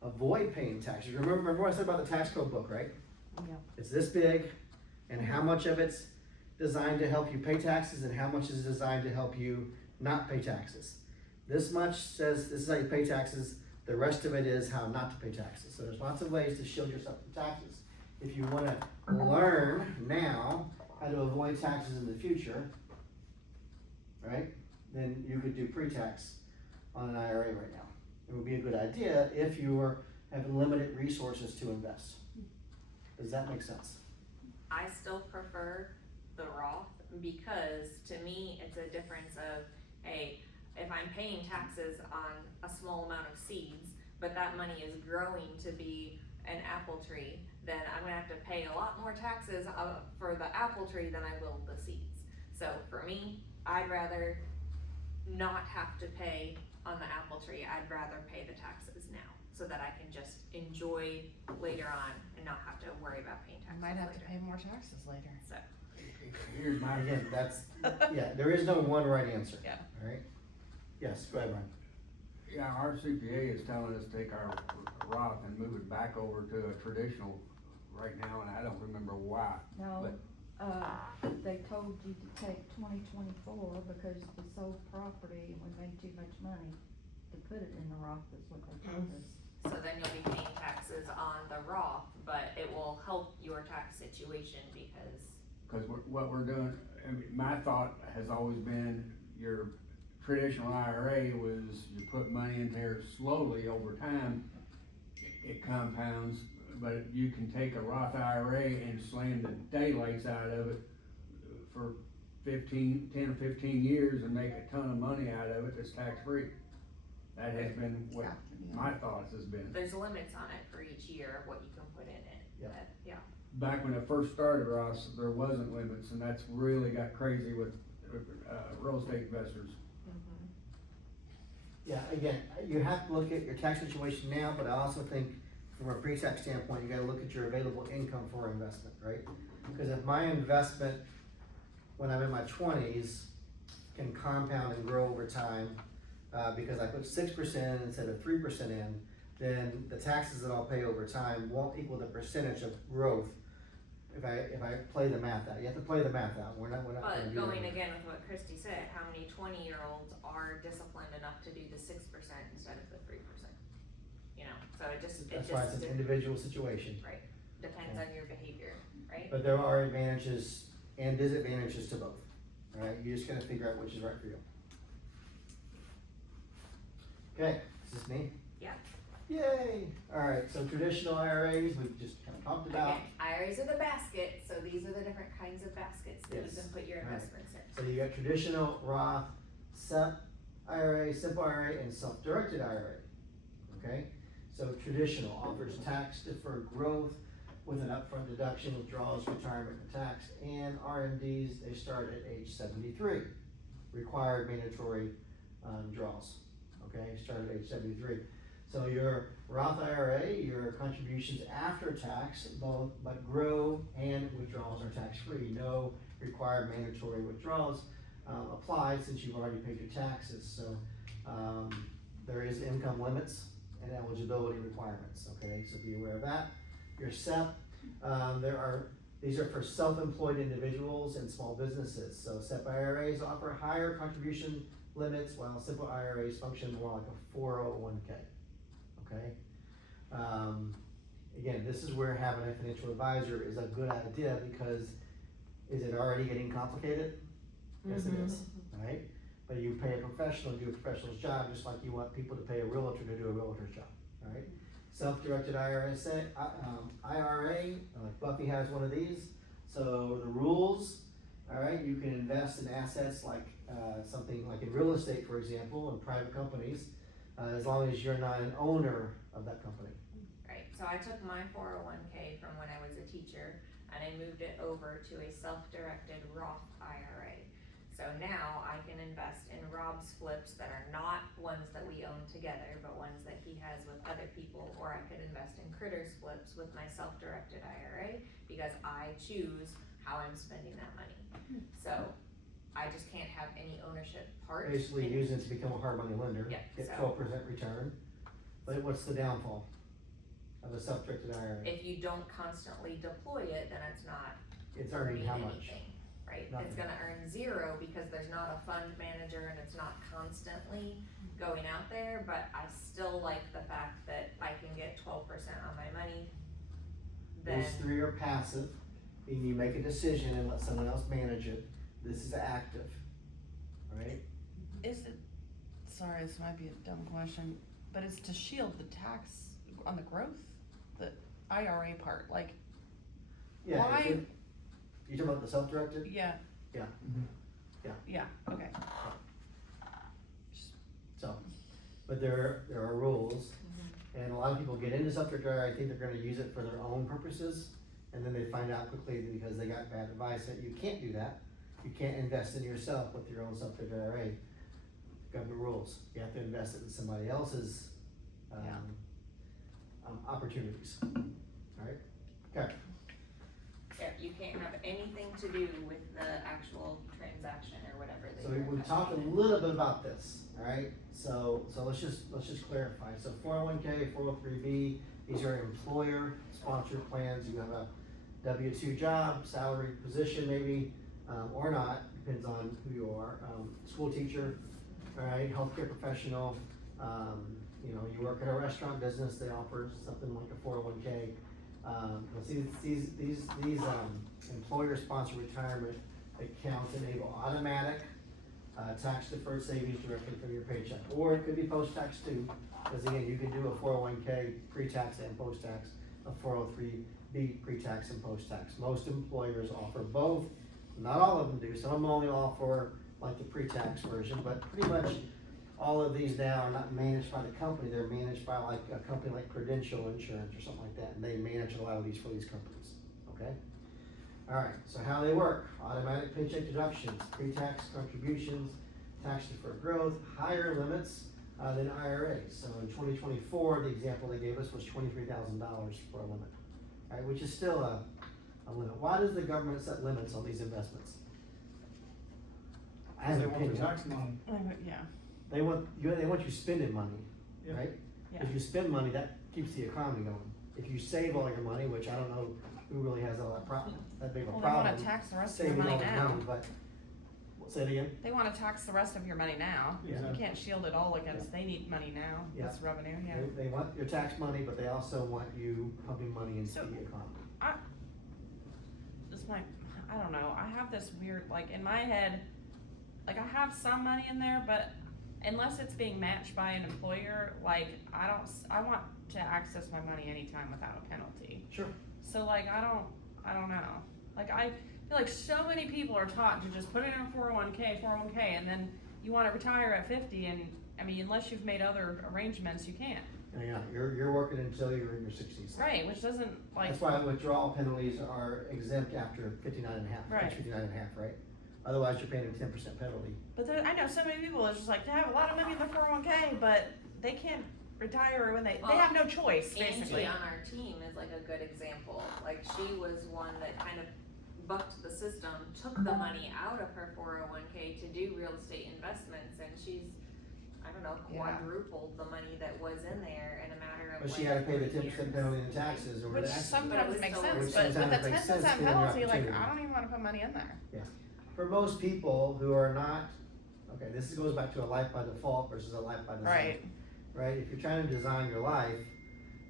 avoid paying taxes. Remember what I said about the tax code book, right? Yeah. It's this big, and how much of it's designed to help you pay taxes and how much is designed to help you not pay taxes. This much says this is how you pay taxes, the rest of it is how not to pay taxes. So there's lots of ways to shield yourself from taxes. If you wanna learn now how to avoid taxes in the future, right, then you could do pre-tax on an IRA right now. It would be a good idea if you were having limited resources to invest. Does that make sense? I still prefer the Roth because to me, it's a difference of, hey, if I'm paying taxes on a small amount of seeds, but that money is growing to be an apple tree, then I'm gonna have to pay a lot more taxes for the apple tree than I will the seeds. So for me, I'd rather not have to pay on the apple tree, I'd rather pay the taxes now, so that I can just enjoy later on and not have to worry about paying I taxes might have to later. pay more taxes later. So, Here's my, Again, that's, yeah, there is no one right answer. Yeah. Alright? Yes, go ahead, Ryan. yeah, our CPA is telling us to take our Roth and move it back over to a traditional right now, and I don't remember why. No, they told you to take 2024 because we sold property and we made too much money to put it in the Roth, is what they told us. so then you'll be paying taxes on the Roth, but it will help your tax situation because, Cause what we're doing, I mean, my thought has always been, your traditional IRA was you put money in there slowly over time, it compounds, but you can take a Roth IRA and slam the daylights out of it for 10 or 15 years and make a ton of money out of it that's tax-free. That has been what my thoughts has been. there's limits on it for each year of what you can put in it. Yeah. But, yeah. Back when it first started, Ross, there wasn't limits, and that's really got crazy with real estate investors. Yeah, again, you have to look at your tax situation now, but I also think from a pre-tax standpoint, you gotta look at your available income for investment, right? Because if my investment, when I'm in my 20s, can compound and grow over time, because I put 6% instead of 3% in, then the taxes that I'll pay over time won't equal the percentage of growth if I play the math out. You have to play the math out. We're not gonna But do going that. again with what Christy said, how many 20-year-olds are disciplined enough to do the 6% instead of the 3%? You know, so it just That's why it's an individual situation. right, depends on your behavior, right? But there are advantages and disadvantages to both, alright? You just gotta figure out which is right for you. Okay, is this me? Yeah. Yay! Alright, so traditional IRAs, we've just kinda talked about. Again, IRAs are the basket, so these are the different kinds of baskets that you Yes. can put your Right. investments in. So you got traditional, Roth, SEP IRA, simple IRA, and self-directed IRA, okay? So traditional offers tax deferred growth with an upfront deduction, withdrawals, retirement, and tax, and RMDs, they start at age 73. Required mandatory draws, okay, start at age 73. So your Roth IRA, your contributions after tax, both, but grow and withdrawals are tax-free. No required mandatory withdrawals, apply since you've already paid your taxes, so, there is income limits and eligibility requirements, okay, so be aware of that. Your SEP, these are for self-employed individuals and small businesses, so SEP IRAs offer higher contribution limits, while simple IRAs function more like a 401k, okay? Again, this is where having a financial advisor is a good idea, because is it already getting complicated? Yes, it is, right? But you pay a professional to do a professional's job, just like you want people to pay a realtor to do a realtor's job, right? Self-directed IRA, Buffy has one of these. So the rules, all right, you can invest in assets like something like in real estate, for example, in private companies, as long as you're not an owner of that company. Right, so I took my 401k from when I was a teacher and I moved it over to a self-directed Roth IRA. So now I can invest in Rob's flips that are not ones that we own together, but ones that he has with other people, or I could invest in Critter's flips with my self-directed IRA, because I choose how I'm spending that money. So I just can't have any ownership part. Basically using it to become a hard money lender, Yeah, get so- 12% return. But what's the downfall of a self-directed IRA? If you don't constantly deploy it, then it's not It's earning how much? anything, right? Nothing. It's gonna earn 0 because there's not a fund manager and it's not constantly going out there, but I still like the fact that I can get 12% on my money. Then, Those three are passive, and you make a decision and let someone else manage it. This is active, right? Is it, sorry, this might be a dumb question, but it's to shield the tax on the growth, the IRA part, like, Yeah, Why- you talking about the self-directed? yeah. Yeah. Yeah. Yeah, okay. So, but there are rules, and a lot of people get into self-directed IRA, I think they're gonna use it for their own purposes, and then they find out quickly that because they got bad advice that you can't do that. You can't invest in yourself with your own self-directed IRA. Government rules, you have to invest it in somebody else's, opportunities, alright? Okay, yeah, you can't have anything to do with the actual transaction or whatever that so you're we talked a investing in. little bit about this, alright? So let's just clarify, so 401k, 403b, these are employer sponsored plans, you have a W-2 job, salaried position maybe, or not, depends on who you are, school teacher, alright, healthcare professional, you work at a restaurant business, they offer something like a 401k. These employer sponsored retirement accounts enable automatic, tax deferred savings directly from your paycheck, or it could be post-tax too, because again, you can do a 401k pre-tax and post-tax, a 403b pre-tax and post-tax. Most employers offer both, not all of them do, some of them only offer like the pre-tax version, but pretty much all of these now are not managed by the company, they're managed by like a company like Prudential Insurance or something like that, and they manage a lot of these for these companies, okay? Alright, so how they work, automatic paycheck deductions, pre-tax contributions, tax deferred growth, higher limits than IRAs. So in 2024, the example they gave us was $23,000 for a limit, right, which is still a limit. Why does the government set limits on these investments? I have They an want the opinion. tax money. Yeah, They want you spending money, Yeah. right? Yeah. If you spend money, that keeps the economy going. If you save all your money, which I don't know who really has all that big of a well, they problem. wanna tax the rest of your saving all money the now. money, but, say it again? They wanna tax the rest of your money now. Yeah. You can't shield it all against, they need money now, Yeah. that's revenue, yeah. They want your tax money, but they also want you pumping money into So- the economy. This might, I don't know, I have this weird, like, in my head, like, I have some money in there, but unless it's being matched by an employer, like, I want to access my money anytime without a penalty. Sure. So, like, I don't know. Like, I feel like so many people are taught to just put it in a 401k, and then you wanna retire at 50, and, I mean, unless you've made other arrangements, you can't. Yeah, you're working until you're in your 60s. Right, which doesn't, like, That's why withdrawal penalties are exempt after 59 and a half, Right. age 59 and a half, right? Otherwise, you're paying a 10% penalty. but there, I know so many people, it's just like, they have a lot of money in their 401k, but they can't retire when they have no choice, basically. Angie on our team is like a good example, like she was one that kind of bucked the system, took the money out of her 401k to do real estate investments, and she's, I don't know, Yeah. quadrupled the money that was in there in a matter of But she like had to pay the 3 10% years. penalty in taxes or Which the taxes. But it sometimes was makes still- sense, Which but with sometimes the makes 10% sense, given your penalty, like, opportunity. I don't even wanna put money in there. For most people who are not, okay, this goes back to a life by default versus a life by design. Right. Right, if you're trying to design your life,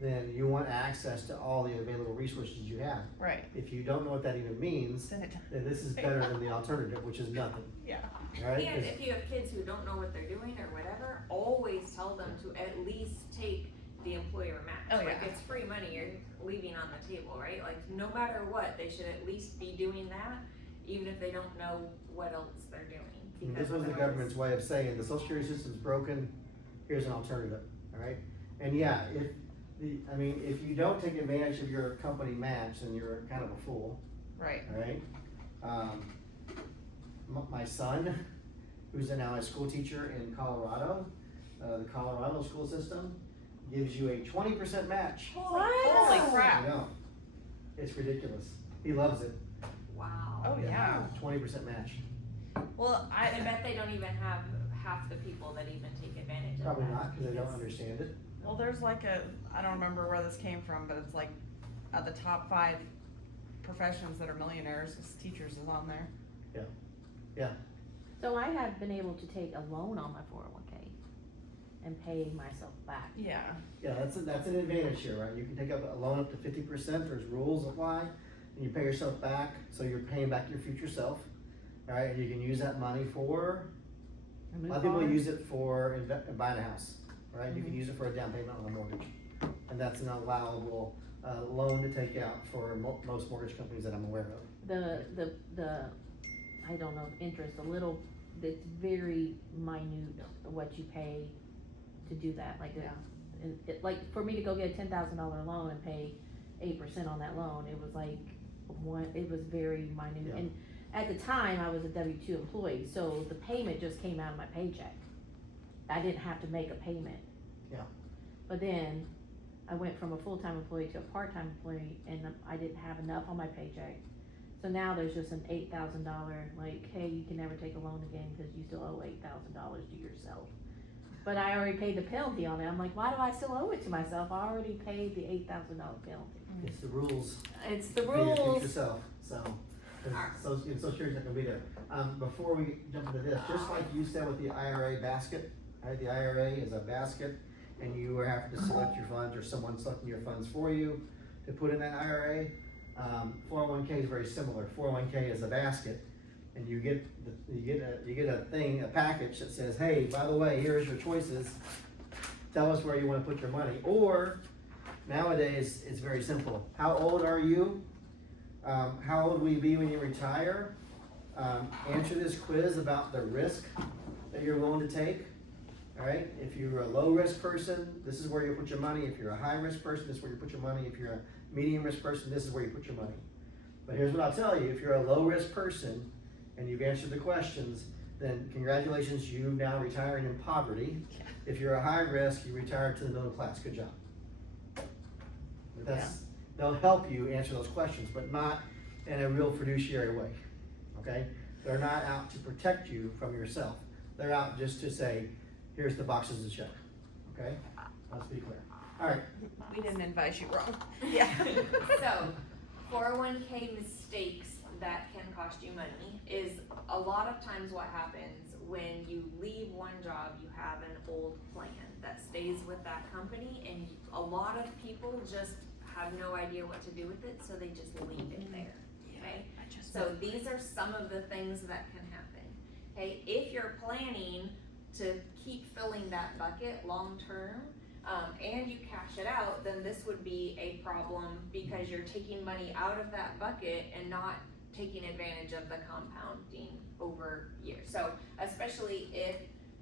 then you want access to all the available resources you have. Right. If you don't know what that even means, Then it, then this is better than the alternative, which is nothing, yeah. right? And 'Cause- if you have kids who don't know what they're doing or whatever, always tell them to at least take the employer match. Oh, Like, yeah. it's free money you're leaving on the table, right? Like, no matter what, they should at least be doing that, even if they don't know what else they're doing. And because this was the otherwise- government's way of saying, the social security system's broken, here's an alternative, alright? And yeah, if you don't take advantage of your company match, then you're kind of a fool, Right. alright? My son, who's now a school teacher in Colorado, the Colorado school system gives you a 20% match. Holy I crap. know, it's ridiculous, he loves it, Wow. Oh, yeah. 20% match, Well, I I, bet they don't even have half the people that even take advantage of that. probably not, cause they don't understand it. well, there's like I don't remember where this came from, but it's like, the top 5 professions that are millionaires, is teachers is on there. So I have been able to take a loan on my 401k and pay myself back. Yeah. Yeah, that's an advantage here, right? You can take up a loan up to 50%, there's rules apply, and you pay yourself back, so you're paying back your future self. Alright, and you can use that money for, I a move lot of people forward. use it for buying a house, right? You can use it for a down payment on a mortgage. And that's an allowable, loan to take out for most mortgage companies that I'm aware of. The I don't know, interest, it's very minute what you pay to do that, like, like, for me to go get a $10,000 loan and pay 8% on that loan, it was like, it was very minute, Yeah. and at the time, I was a W-2 employee, so the payment just came out of my paycheck. I didn't have to make a payment. Yeah. But then, I went from a full-time employee to a part-time employee, and I didn't have enough on my paycheck. So now there's just an $8,000, like, hey, you can never take a loan again, cause you still owe $8,000 to yourself. But I already paid the penalty on it, I'm like, why do I still owe it to myself? I already paid the $8,000 penalty. It's the rules. It's the For your future rules. self, so, Social Security's not gonna be there. Before we jump into this, just like you said with the IRA basket, right, the IRA is a basket, and you are having to select your funds, or someone's selecting your funds for you to put in that IRA. 401k is very similar, 401k is a basket, and you get a package that says, hey, by the way, here's your choices, tell us where you wanna put your money, or, nowadays, it's very simple, how old are you? How old will you be when you retire? Answer this quiz about the risk that you're willing to take. Alright, if you're a low risk person, this is where you put your money. If you're a high risk person, this is where you put your money. If you're a medium risk person, this is where you put your money. But here's what I'll tell you, if you're a low risk person and you've answered the questions, then congratulations, you now retiring in poverty. If you're a high risk, you retire to the middle class, good job. They'll help you answer those questions, but not in a real fiduciary way, okay? They're not out to protect you from yourself. They're out just to say, here's the boxes to check, okay? Let's be clear. All right, We didn't advise you wrong. Yeah. So, 401k mistakes that can cost you money is a lot of times what happens when you leave one job, you have an old plan that stays with that company, and a lot of people just have no idea what to do with it, so they just leave it there, okay? So these are some of the things that can happen, okay? If you're planning to keep filling that bucket long-term, and you cash it out, then this would be a problem because you're taking money out of that bucket and not taking advantage of the compounding over years. So especially if,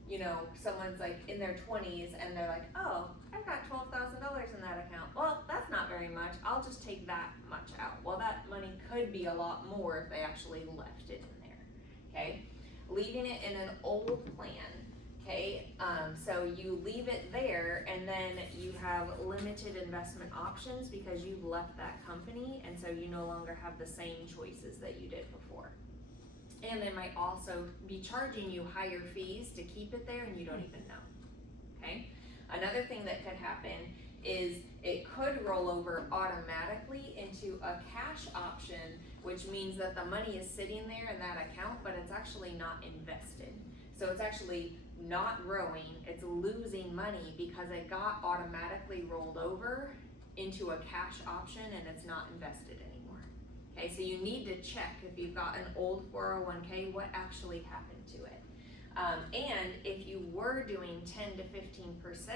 you know, someone's like in their 20s and they're like, oh, I've got $12,000 in that account. Well, that's not very much. I'll just take that much out. Well, that money could be a lot more if they actually left it in there, okay? Leaving it in an old plan Okay, so you leave it there and then you have limited investment options because you've left that company, and so you no longer have the same choices that you did before. And they might also be charging you higher fees to keep it there and you don't even know, okay? Another thing that could happen is it could roll over automatically into a cash option, which means that the money is sitting there in that account, but it's actually not invested. So it's actually not growing, it's losing money because it got automatically rolled over into a cash option and it's not invested anymore. Okay, so you need to check if you've got an old 401k, what actually happened to it. And if you were doing 10 to 15%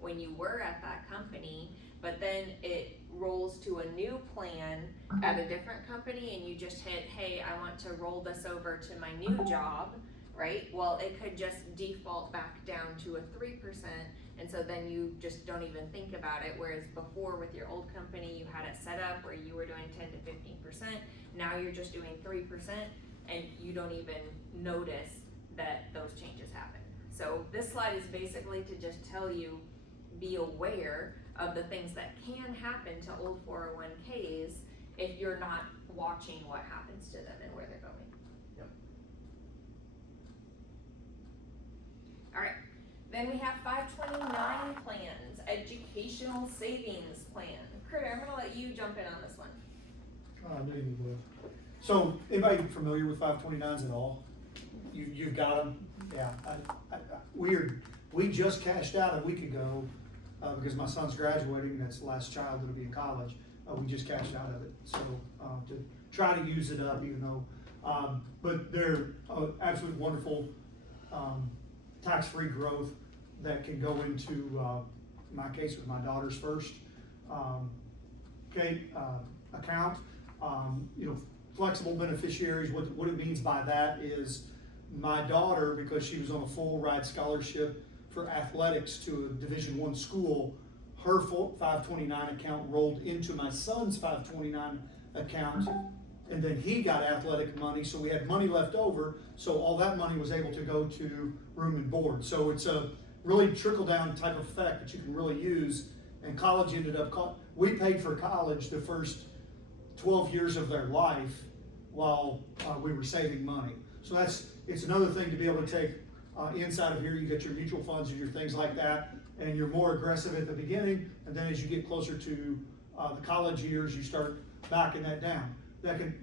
when you were at that company, but then it rolls to a new plan at a different company and you just hit, hey, I want to roll this over to my new job, right? Well, it could just default back down to a 3%, and so then you just don't even think about it, whereas before with your old company, you had it set up where you were doing 10 to 15%, now you're just doing 3%, and you don't even notice that those changes happen. So this slide is basically to just tell you, be aware of the things that can happen to old 401ks if you're not watching what happens to them and where they're going. All right, then we have 529 plans, educational savings plan. Kurt, I'm gonna let you jump in on this one. I knew you would. So, anybody familiar with 529s at all? You've got them? Yeah, we just cashed out a week ago, because my son's graduating, that's the last child that'll be in college. We just cashed out of it, so, to try to use it up, even though, but they're absolutely wonderful, tax-free growth that can go into, in my case with my daughter's first, account. Flexible beneficiaries, what it means by that is my daughter, because she was on a full ride scholarship for athletics to a Division I school, her full 529 account rolled into my son's 529 account, and then he got athletic money, so we had money left over, so all that money was able to go to room and board. So it's a really trickle-down type of effect that you can really use, and college ended up, we paid for college the first 12 years of their life while we were saving money. So it's another thing to be able to take inside of here, you get your mutual funds and your things like that, and you're more aggressive at the beginning, and then as you get closer to the college years, you start backing that down.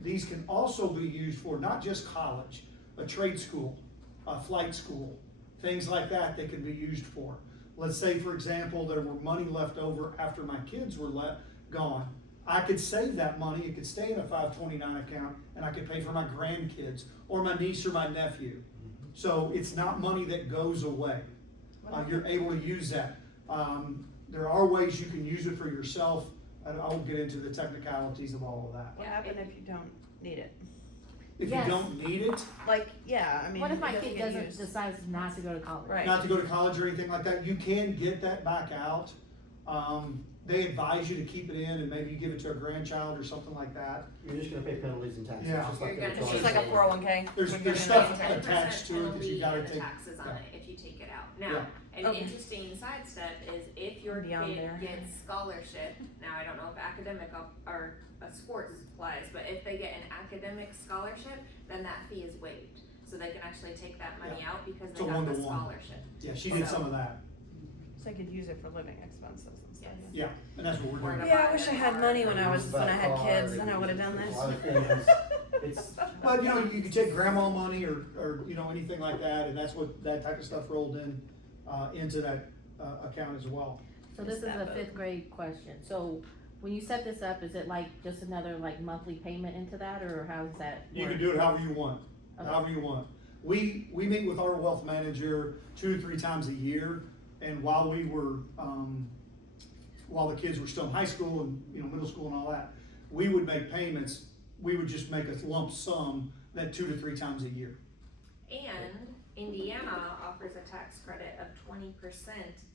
These can also be used for not just college, a trade school, a flight school, things like that they can be used for. Let's say, for example, there were money left over after my kids were gone. I could save that money, it could stay in a 529 account, and I could pay for my grandkids, or my niece or my nephew. So it's not money that goes away. You're able to use that. There are ways you can use it for yourself. I won't get into the technicalities of all of that. What happens if you don't need it? If Yes. you don't need it, Like, yeah, I mean. What if my it doesn't kid get doesn't used. decides not to go to college? Right. not to go to college or anything like that, you can get that back out. They advise you to keep it in and maybe you give it to a grandchild or something like that. You're just gonna pay penalties and taxes, Yeah. just like You're the gonna- It's just like a authority. 401k. There's We're giving stuff it- 10% attached to it that you penalty gotta and the take. taxes on Yeah. it if you take it out. Yeah. Now, an Okay. interesting side step is if your Beyond kid there. gets scholarship, now I don't know if academic or sports applies, but if they get an academic scholarship, then that fee is waived. So they can actually take that money out because It's they a got the one-to-one. scholarship. Yeah, she did some of that. So I could use it for living expenses and stuff. Yes. Yeah, and that's what we're doing. Or to Yeah, I buy wish I a had car. money when I Buy a had car, kids, they then I can would have use done it this. for a lot of things. It's, But you could take grandma money or anything like that, and that's what, that type of stuff rolled in, into that, account as well. So this is Just a that fifth grade question. So when you set this up, is it like just another like monthly payment into that, or how does that You can work? do it however you want, Okay. however you want. We meet with our wealth manager 2 or 3 times a year, and while we were, while the kids were still in high school and, middle school and all that, we would make payments, we would just make a lump sum that 2 to 3 times a year. And Indiana offers a tax credit of 20%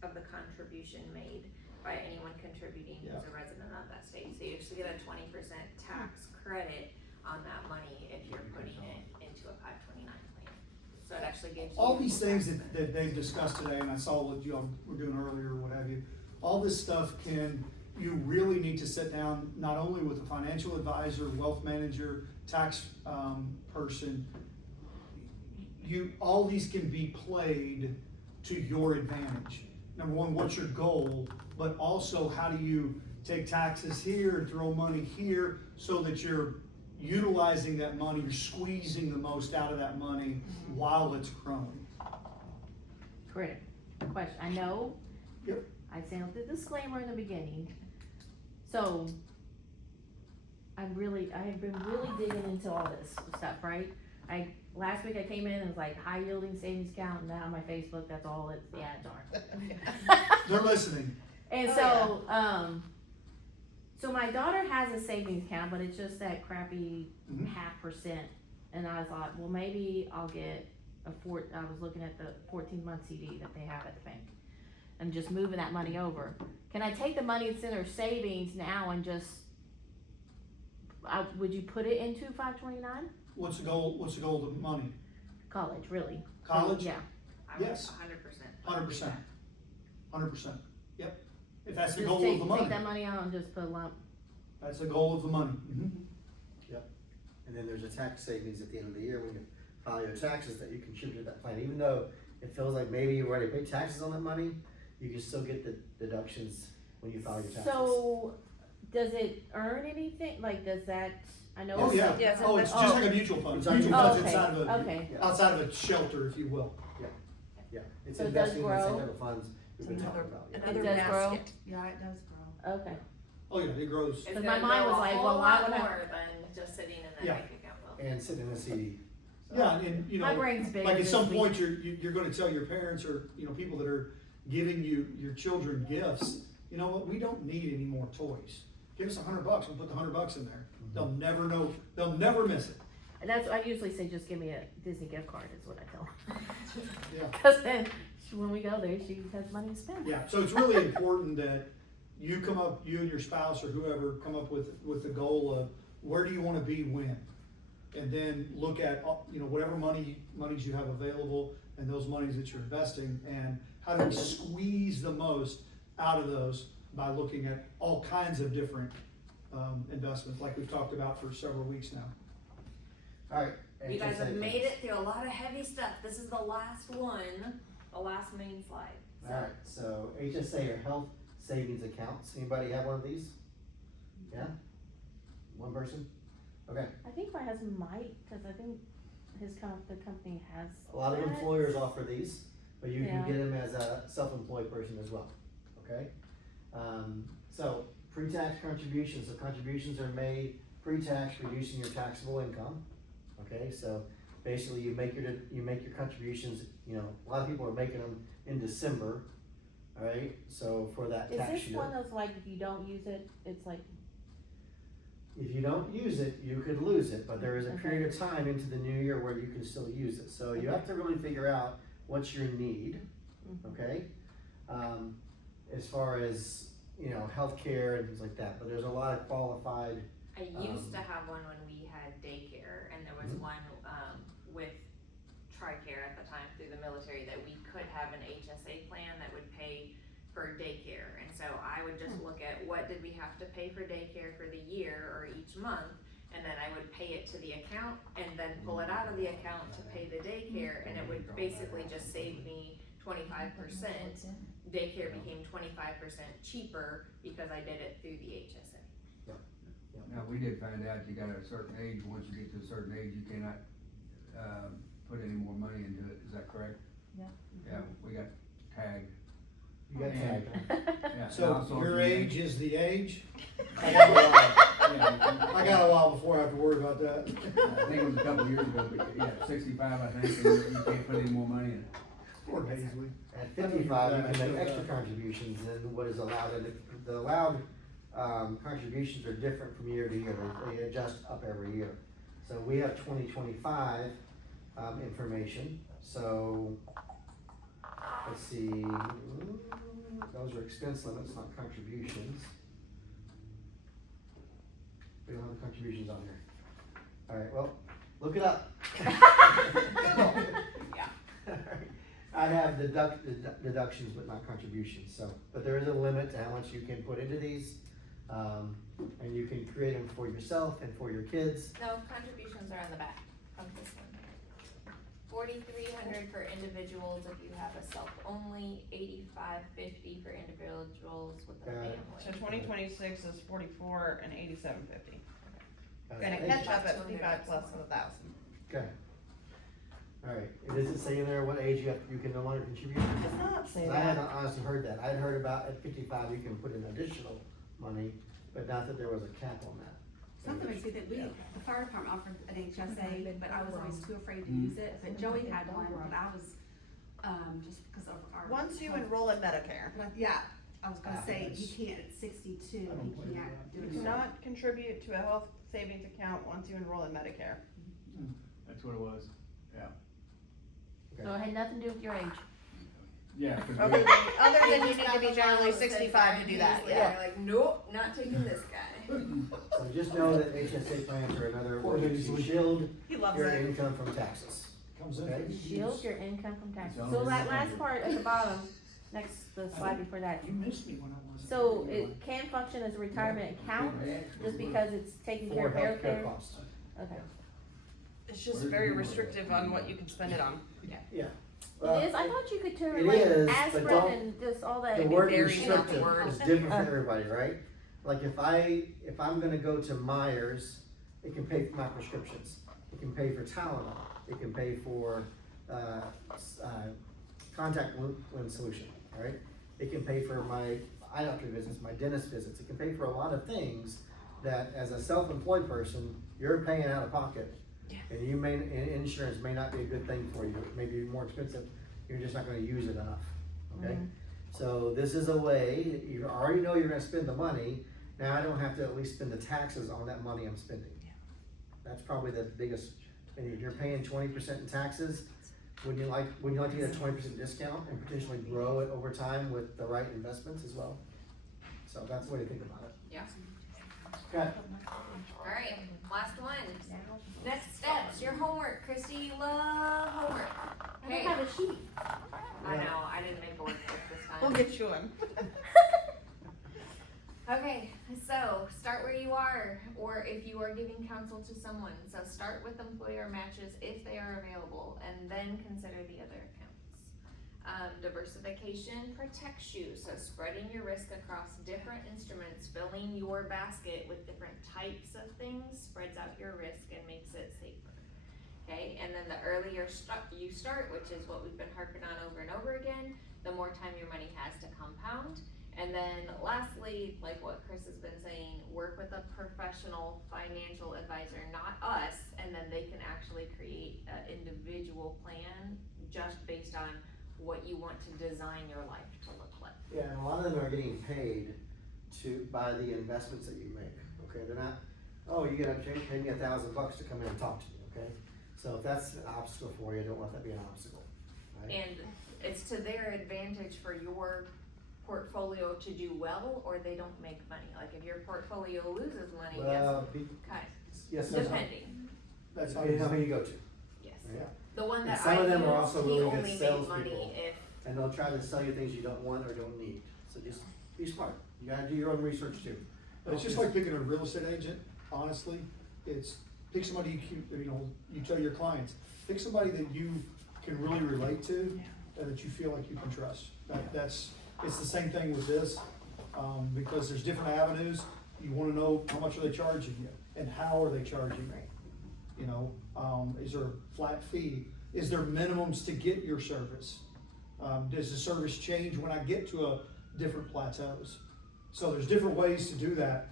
of the contribution made by anyone contributing who's a resident of that state. So you actually get a 20% tax credit on that money if you're putting it into a 529 plan. so it actually gives you. All these things that they've discussed today, and I saw what you all were doing earlier or what have you, all this stuff you really need to sit down, not only with a financial advisor, wealth manager, tax, person. All these can be played to your advantage. Number one, what's your goal? But also, how do you take taxes here and throw money here so that you're utilizing that money, you're squeezing the most out of that money while it's growing. Critical question, I know. Yep. I sent the disclaimer in the beginning, so I have been really digging into all this stuff, right? Last week I came in and it was like high yielding savings account, and now on my Facebook, that's all the ads are. They're listening. And so, so my daughter has a savings account, but it's just that crappy 0.5%. And I thought, well, maybe I'll get I was looking at the 14-month CD that they have at the bank, and just moving that money over. Can I take the money that's in her savings now and just, would you put it into 529? What's the goal of the money? College, really. College? Yeah. Yes. 100%. 100%. Yep. If that's the Just goal of the money. Take that money out and just put a lump. That's the goal of the money. Yep. And then there's a tax savings at the end of the year when you file your taxes that you contribute to that plan. Even though it feels like maybe you already paid taxes on that money, you can still get the deductions when you file your taxes. So, does it earn anything? Like, does that, I know. Oh, yeah. Yes, Oh, it's just like a mutual fund. Mutual fund's inside of outside of a shelter, if you will. Yeah, it's So it does investing in the same grow? type of funds we've been talking about. Yeah. Another It does grow? basket. Yeah, it does grow. Okay. Oh, yeah, it grows. It's 'Cause gonna my mind grow was a like, whole well, why lot would I- more than just sitting in that Yeah. bank account will. And sitting in a CD. So- Yeah, and you know. My brain's big. Like at this some week. point, you're gonna tell your parents or, you know, people that are giving your children gifts, you know what, we don't need any more toys. Give us $100, we'll put the $100 in there. They'll never know, they'll never miss it. And that's, I usually say, just give me a Disney gift card, is what I tell her. Yeah. Cause then, when we go there, she has money to spend. Yeah, so it's really important that you and your spouse or whoever come up with the goal of where do you wanna be when? And then look at, you know, whatever monies you have available and those monies that you're investing, and how do we squeeze the most out of those by looking at all kinds of different investments, like we've talked about for several weeks now. All right. You guys have HSA made plans. it through a lot of heavy stuff. This is the last one, the last main slide. So, All right, so HSA or health savings accounts, anybody have one of these? Yeah? One person? Okay, I think my husband might, cause I think the company has. a lot of that. employers offer these, but you Yeah. can get them as a self-employed person as well, okay? So pre-tax contributions, so contributions are made pre-tax, reducing your taxable income, okay? So basically you make your contributions, you know, a lot of people are making them in December, all right? So for that Is tax this year. one that's like, if you don't use it, it's like, If you don't use it, you could lose it, but there is a Okay. period of time into the new year where you can still use it. So you have to really figure out what's your need, okay? As far as, you know, healthcare and things like that, but there's a lot of qualified, I used to have one when we had daycare, and there was one, with TRICARE at the time through the military, that we could have an HSA plan that would pay for daycare. And so I would just look at what did we have to pay for daycare for the year or each month, and then I would pay it to the account and then pull it out of the account to pay the daycare, and it would basically just save me 25%. Daycare became 25% cheaper because I did it through the HSA. Now, we did find out you got a certain age, once you get to a certain age, you cannot, put any more money into it, is that correct? Yeah. Yeah, we got tagged. you got tagged. Yeah, and So also your if you age is the age? make- Yeah, I got a while before I have to worry about that. I think it was a couple of years ago, but yeah, 65, I think, and you can't put any more money in it. Poor Paisley. At 55, you can make extra contributions than what is allowed, and the allowed, contributions are different from year to year, they adjust up every year. So we have 2025, information, so, let's see, those are expense limits, not contributions. We don't have the contributions on here. Alright, well, look it up. Yeah. I have deductions, but not contributions, so, but there is a limit to how much you can put into these. And you can create them for yourself and for your kids. No, contributions are on the back of this one. 4,300 for individuals if you have a self-only, 8,550 for individuals with a Got it. family. So 2026 is 44 and 8750. Got Gonna it. catch up at 55 plus 1,000. Okay. Alright, does it say in there what age you can no longer contribute? Does not say 'Cause I hadn't that. honestly heard that. I'd heard about at 55 you can put in additional money, but not that there was a cap on that. Something makes me think, the fire department offered an HSA, but I was always too afraid to use it, but Joey had one, but I was, just because of our. Once you enroll in Medicare, But yeah, I was gonna say, you can't at 62, I don't you blame can't that. do you it. cannot contribute to a health savings account once you enroll in Medicare. That's what it was, yeah. So it had nothing to do with your age. Yeah, 'cause Other we- than you need to be generally 65 to do that, yeah. They're like, nope, not taking this guy. So just know that HSA plans are another Poor way lady's to leaving. shield He loves your it. income from taxes. Comes in. Okay. Shield your income from taxes. It's So only that last 100. part at the bottom, the slide before that. You missed me when I was. So it can function as a retirement account, just because it's taking care For of healthcare healthcare? costs. Okay. It's just very restrictive on what you can spend it on. Yeah. It is, I thought you could turn it it like is, but aspirin don't- and just all that. The word very restrictive tough word. is different for everybody, right? Like if I'm gonna go to Myers, it can pay for my prescriptions. It can pay for Tylenol. It can pay for, contact lens solution, right? It can pay for my eye doctor visits, my dentist visits. It can pay for a lot of things that as a self-employed person, you're paying out of pocket. And insurance may not be a good thing for you. It may be more expensive. You're just not gonna use it enough, okay? So this is a way, you already know you're gonna spend the money, now I don't have to at least spend the taxes on that money I'm spending. That's probably the biggest, and if you're paying 20% in taxes, wouldn't you like to get a 20% discount and potentially grow it over time with the right investments as well? So that's the way to think about it. Yeah. Okay, Alright, last one. Next steps, your homework. Christy, you love homework. I Okay, don't have a sheet. I know, I didn't make a workbook this We'll time. get you one. Okay, so start where you are, or if you are giving counsel to someone, so start with employer matches if they are available, and then consider the other accounts. Diversification protects you, so spreading your risk across different instruments, filling your basket with different types of things, spreads out your risk and makes it safer. Okay, and then the earlier you start, which is what we've been harping on over and over again, the more time your money has to compound. And then lastly, like what Chris has been saying, work with a professional financial advisor, not us, and then they can actually create an individual plan just based on what you want to design your life to look like. yeah, and a lot of them are getting paid by the investments that you make, okay? They're not, oh, you gotta pay me $1,000 to come in and talk to me, okay? So if that's an obstacle for you, don't let that be an obstacle, right? And it's to their advantage for your portfolio to do well, or they don't make money. Like if your portfolio loses money, Well, yes, yes, depending, That's how depending on who you go to, yes. right? The one And that some I of them are use, also he really good only made salespeople. money if, And they'll try to sell you things you don't want or don't need, so just be smart, you gotta do your own research too. But it's just like picking a real estate agent, honestly, it's pick somebody you tell your clients, pick somebody that you can really relate to and that you feel like you can trust. It's the same thing with this, because there's different avenues, you wanna know how much are they charging you and how are they charging you? You know, is there a flat fee? Is there minimums to get your service? Does the service change when I get to different plateaus? So there's different ways to do that.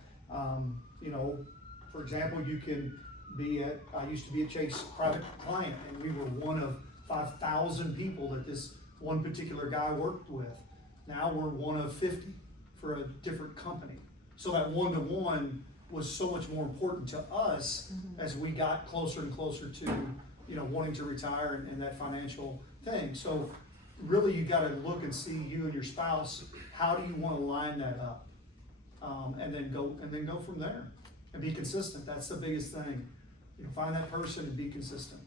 You know, for example, you can I used to be at Chase Private Client, and we were one of 5,000 people that this one particular guy worked with. Now we're one of 50 for a different company. So that one-to-one was so much more important to us as we got closer and closer to, wanting to retire and that financial thing. So really you gotta look and see you and your spouse, how do you wanna line that up? And then go from there and be consistent. That's the biggest thing. Find that person and be consistent.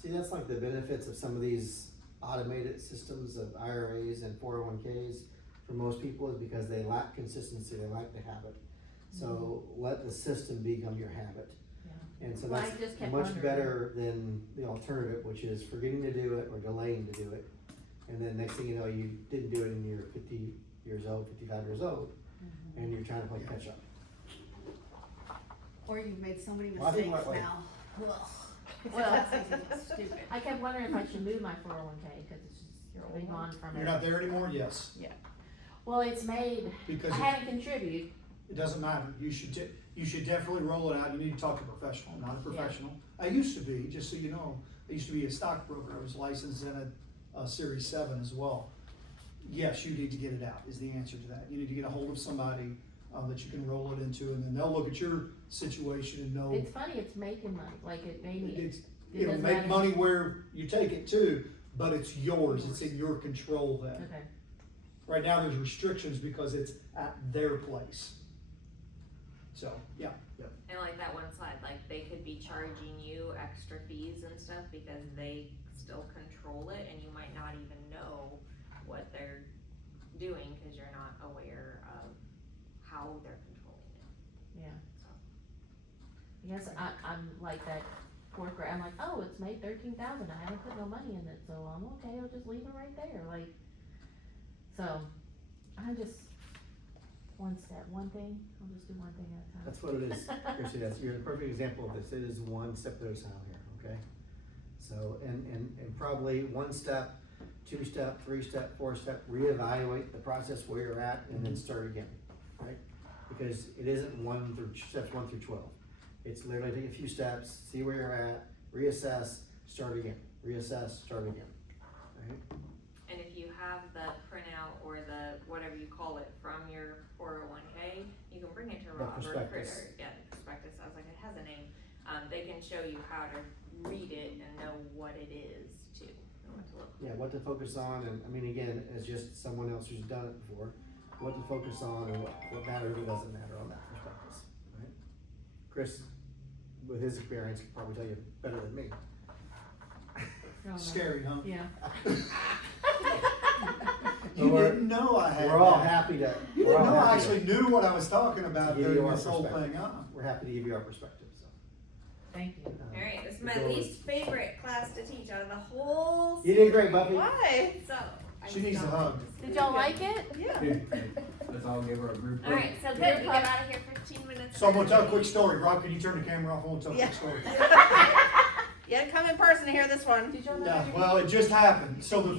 See, that's like the benefits of some of these automated systems of IRAs and 401ks for most people is because they lack consistency, they lack the habit. So let the system become your habit. Yeah. And so Well, I that's just kept much wondering. better than the alternative, which is forgetting to do it or delaying to do it. And then next thing you know, you didn't do it and you're 50 years old, 55 years old, and you're trying to play catch up. Or you've made so many Well, I think mistakes like- now. Ugh. Well, Stupid. I kept wondering if I should move my 401k, cause it's just really gone from You're it. not there anymore? Yes, Well, it's made, because I haven't contributed, it doesn't matter. You should definitely roll it out. You need to talk to a professional, not a professional. I used to be, just so you know, I used to be a stockbroker. I was licensed in a Series 7 as well. Yes, you need to get it out, is the answer to that. You need to get a hold of somebody that you can roll it into, and then they'll look at your situation and know. it's funny, it's making money, like it made me, It's, it it'll doesn't make matter. money where you take it too, but it's yours, it's in your control then. Okay, Right now, there's restrictions because it's at their place. So, yeah, And like that one slide, like they could be charging you extra fees and stuff because they still control it and you might not even know what they're doing because you're not aware of how they're controlling it. yeah. So. I guess I'm like that worker, I'm like, oh, it's made 13,000, I haven't put no money in it, so I'm okay, I'll just leave it right there, like, so, I'm just, one step, one thing, I'll just do one thing at a time. That's what it is, Chrissy, you're the perfect example of this. It is one step at a time here, okay? So, and probably one step, 2 step, 3 step, 4 step, reevaluate the process where you're at and then start again, right? Because it isn't steps 1 through 12. It's literally take a few steps, see where you're at, reassess, start again, reassess, start again, right? And if you have the printout or the, whatever you call it, from your 401k, you can bring it to The Roth or prospectus. Critter. Yeah, the prospectus, I was like, it has a name. They can show you how to read it and know what it is too, and what to look for. Yeah, what to focus on, and I mean, again, as just someone else who's done it before, what to focus on and what matters or doesn't matter on that perspective, right? Chris, with his experience, can probably tell you better than me. No, no. scary, huh? Yeah. You We're- didn't know I had We're all that. happy to. You we're didn't all know I happy to- actually knew what I was talking about give you during our this whole perspective. thing, huh? We're happy to give you our perspective, so. Thank you. Alright, this is my Go. least favorite class to teach out of the whole. You did great, Buffy. Why? So. I She needs a don't- hug. Did y'all like it? Yeah. Let's all give her a group. Alright, so good, we got out of here 15 minutes. So I'm gonna tell a early. quick story. Rob, can you turn the camera off? I want to tell a quick story. Yeah, come in person to hear this one. Did y'all know? Yeah, well, it just happened. So the